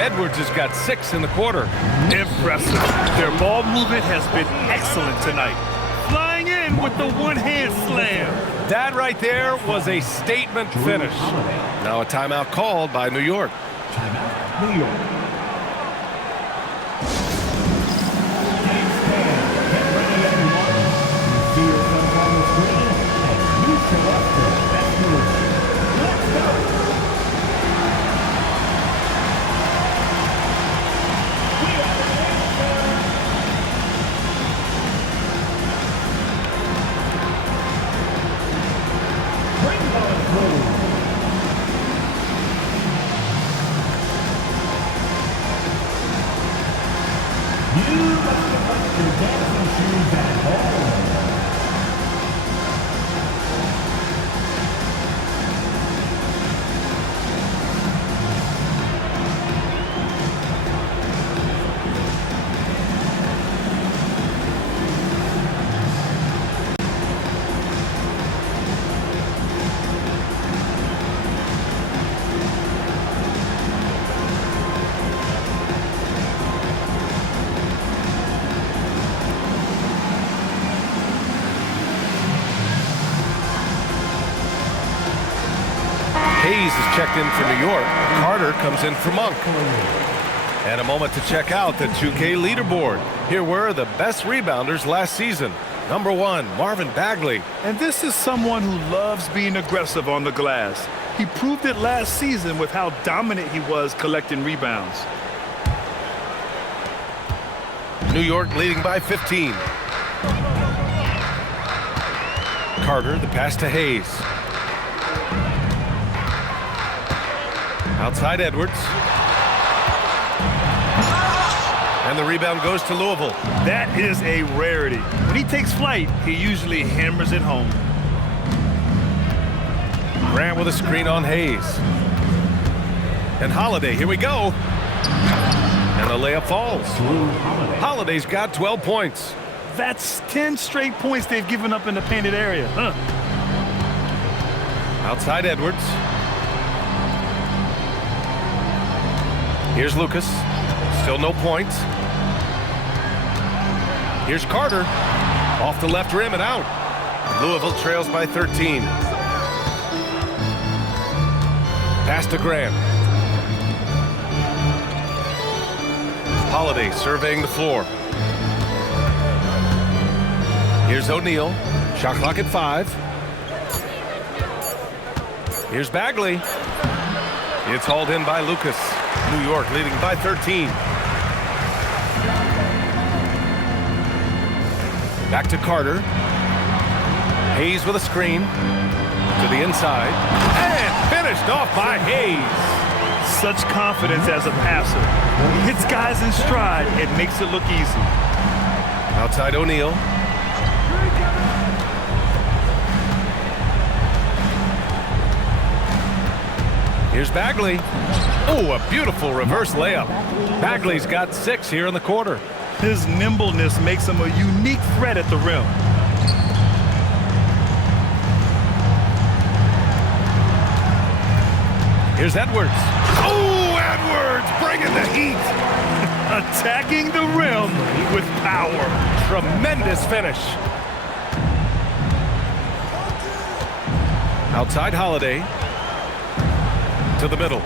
Edwards has got 6 in the quarter. Impressive. Their ball movement has been excellent tonight. Flying in with the one-hand slam. That right there was a statement finish. Now a timeout called by New York. Timeout, New York. Get ready, everyone. See yourself on the screen, and you show up for the best move. Let's go! You must have left your dancing shoes at home. Hayes is checked in for New York. Carter comes in for Monk. And a moment to check out the 2K leaderboard. Here were the best rebounders last season. Number 1, Marvin Bagley. And this is someone who loves being aggressive on the glass. He proved it last season with how dominant he was collecting rebounds. New York leading by 15. Carter, the pass to Hayes. Outside Edwards. And the rebound goes to Louisville. That is a rarity. When he takes flight, he usually hammers it home. Grant with a screen on Hayes. And Holiday, here we go. And the layup falls. Holiday's got 12 points. That's 10 straight points they've given up in the painted area. Outside Edwards. Here's Lucas. Still no points. Here's Carter. Off the left rim and out. Louisville trails by 13. Pass to Grant. Holiday surveying the floor. Here's O'Neal. Shot clock at 5. Here's Bagley. It's hauled in by Lucas. New York leading by 13. Back to Carter. Hayes with a screen. To the inside. And finished off by Hayes. Such confidence as a passer. When he hits guys in stride, it makes it look easy. Outside O'Neal. Here's Bagley. Oh, a beautiful reverse layup. Bagley's got 6 here in the quarter. His nimbleness makes him a unique threat at the rim. Here's Edwards. Oh, Edwards bringing the heat. Attacking the rim with power. Tremendous finish. Outside Holiday. To the middle.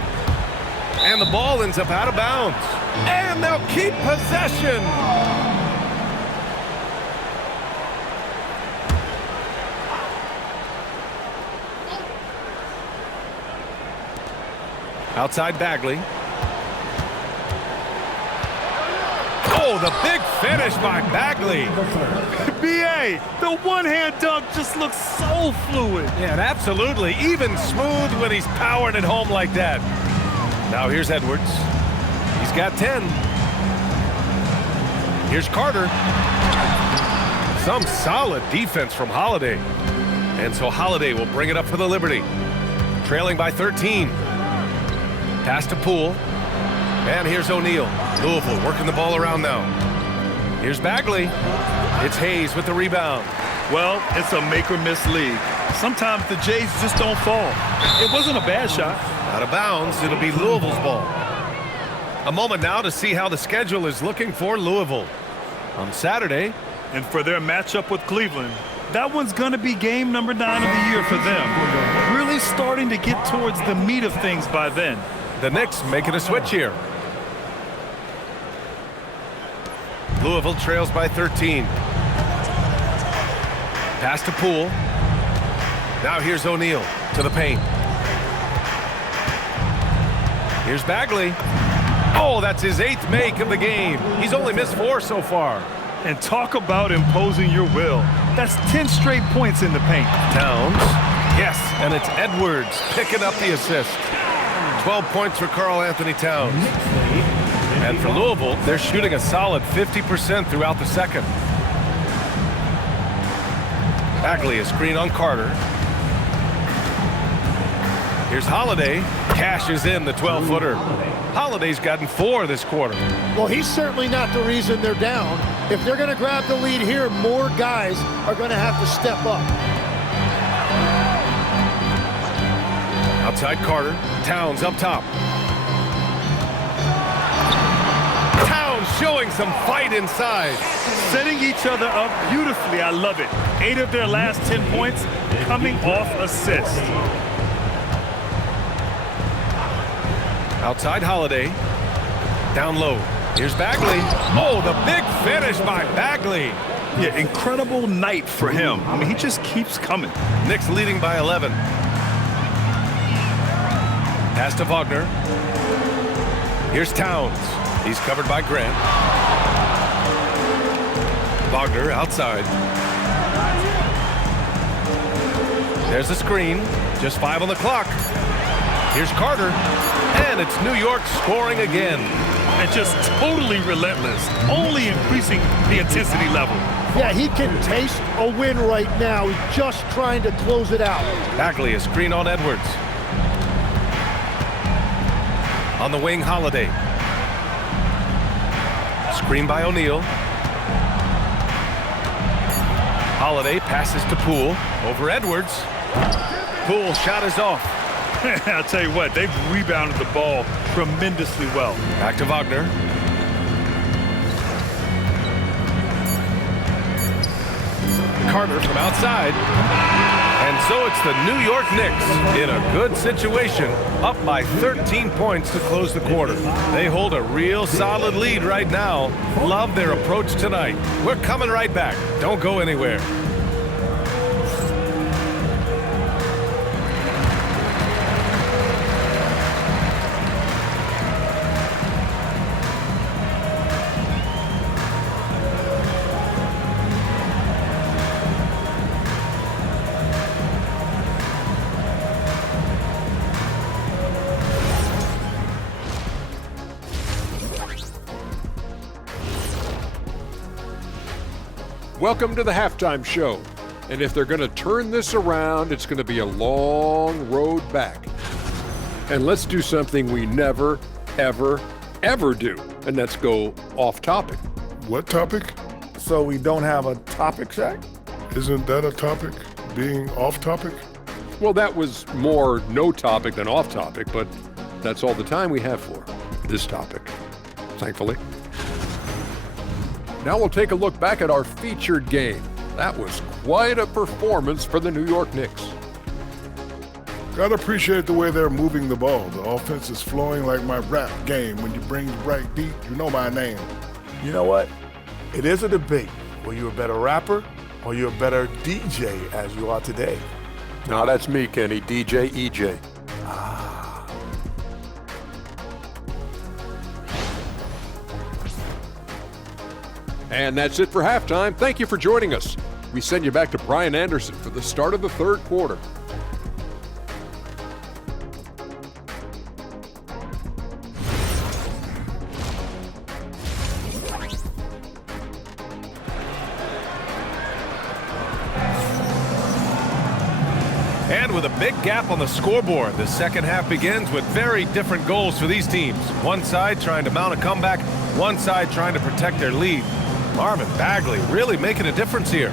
And the ball ends up out of bounds. And they'll keep possession. Outside Bagley. Oh, the big finish by Bagley. B.A., the one-hand dunk just looks so fluid. Yeah, absolutely. Even smooth when he's powering it home like that. Now here's Edwards. He's got 10. Here's Carter. Some solid defense from Holiday. And so Holiday will bring it up for the Liberty. Trailing by 13. Pass to Poole. And here's O'Neal. Louisville working the ball around now. Here's Bagley. It's Hayes with the rebound. Well, it's a make-or-miss league. Sometimes the Jays just don't fall. It wasn't a bad shot. Out of bounds, it'll be Louisville's ball. A moment now to see how the schedule is looking for Louisville. On Saturday. And for their matchup with Cleveland, that one's going to be game number 9 of the year for them. Really starting to get towards the meat of things by then. The Knicks making a switch here. Louisville trails by 13. Pass to Poole. Now here's O'Neal to the paint. Here's Bagley. Oh, that's his 8th make of the game. He's only missed 4 so far. And talk about imposing your will. That's 10 straight points in the paint. Towns. Yes, and it's Edwards picking up the assist. 12 points for Karl-Anthony Towns. And for Louisville, they're shooting a solid 50% throughout the second. Bagley, a screen on Carter. Here's Holiday. Cashes in the 12-footer. Holiday's gotten 4 this quarter. Well, he's certainly not the reason they're down. If they're going to grab the lead here, more guys are going to have to step up. Outside Carter. Towns up top. Towns showing some fight inside. Setting each other up beautifully. I love it. 8 of their last 10 points coming off assists. Outside Holiday. Down low. Here's Bagley. Oh, the big finish by Bagley. Yeah, incredible night for him. I mean, he just keeps coming. Knicks leading by 11. Pass to Wagner. Here's Towns. He's covered by Grant. Wagner outside. There's a screen. Just 5 on the clock. Here's Carter. And it's New York scoring again. And just totally relentless. Only increasing the intensity level. Yeah, he can taste a win right now. He's just trying to close it out. Bagley, a screen on Edwards. On the wing, Holiday. Screen by O'Neal. Holiday passes to Poole. Over Edwards. Poole shot is off. I'll tell you what, they've rebounded the ball tremendously well. Back to Wagner. Carter from outside. And so it's the New York Knicks in a good situation, up by 13 points to close the quarter. They hold a real solid lead right now. Love their approach tonight. We're coming right back. Don't go anywhere. Welcome to the halftime show. And if they're going to turn this around, it's going to be a long road back. And let's do something we never, ever, ever do. And that's go off topic. What topic? So we don't have a topic, Shaq? Isn't that a topic? Being off topic? Well, that was more no topic than off topic, but that's all the time we have for this topic, thankfully. Now we'll take a look back at our featured game. That was quite a performance for the New York Knicks. Gotta appreciate the way they're moving the ball. The offense is flowing like my rap game. When you bring the right beat, you know my name. You know what? It is a debate. Were you a better rapper or you a better DJ as you are today? No, that's me, Kenny. DJ EJ. And that's it for halftime. Thank you for joining us. We send you back to Brian Anderson for the start of the third quarter. And with a big gap on the scoreboard, the second half begins with very different goals for these teams. One side trying to mount a comeback, one side trying to protect their lead. Marvin Bagley really making a difference here.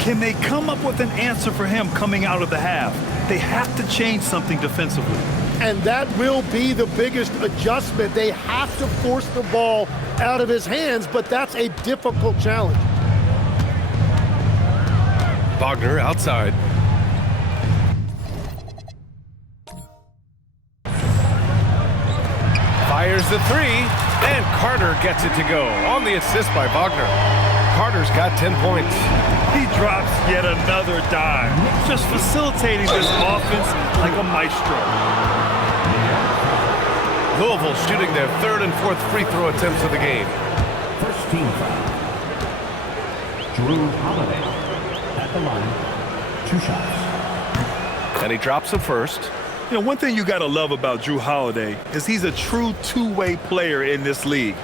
Can they come up with an answer for him coming out of the half? They have to change something defensively. And that will be the biggest adjustment. They have to force the ball out of his hands, but that's a difficult challenge. Wagner outside. Fires the three, and Carter gets it to go on the assist by Wagner. Carter's got 10 points. He drops yet another dime, just facilitating this offense like a maestro. Louisville shooting their third and fourth free throw attempts of the game. First team foul. Drew Holiday at the line. 2 shots. And he drops the first. You know, one thing you got to love about Drew Holiday is he's a true two-way player in this league.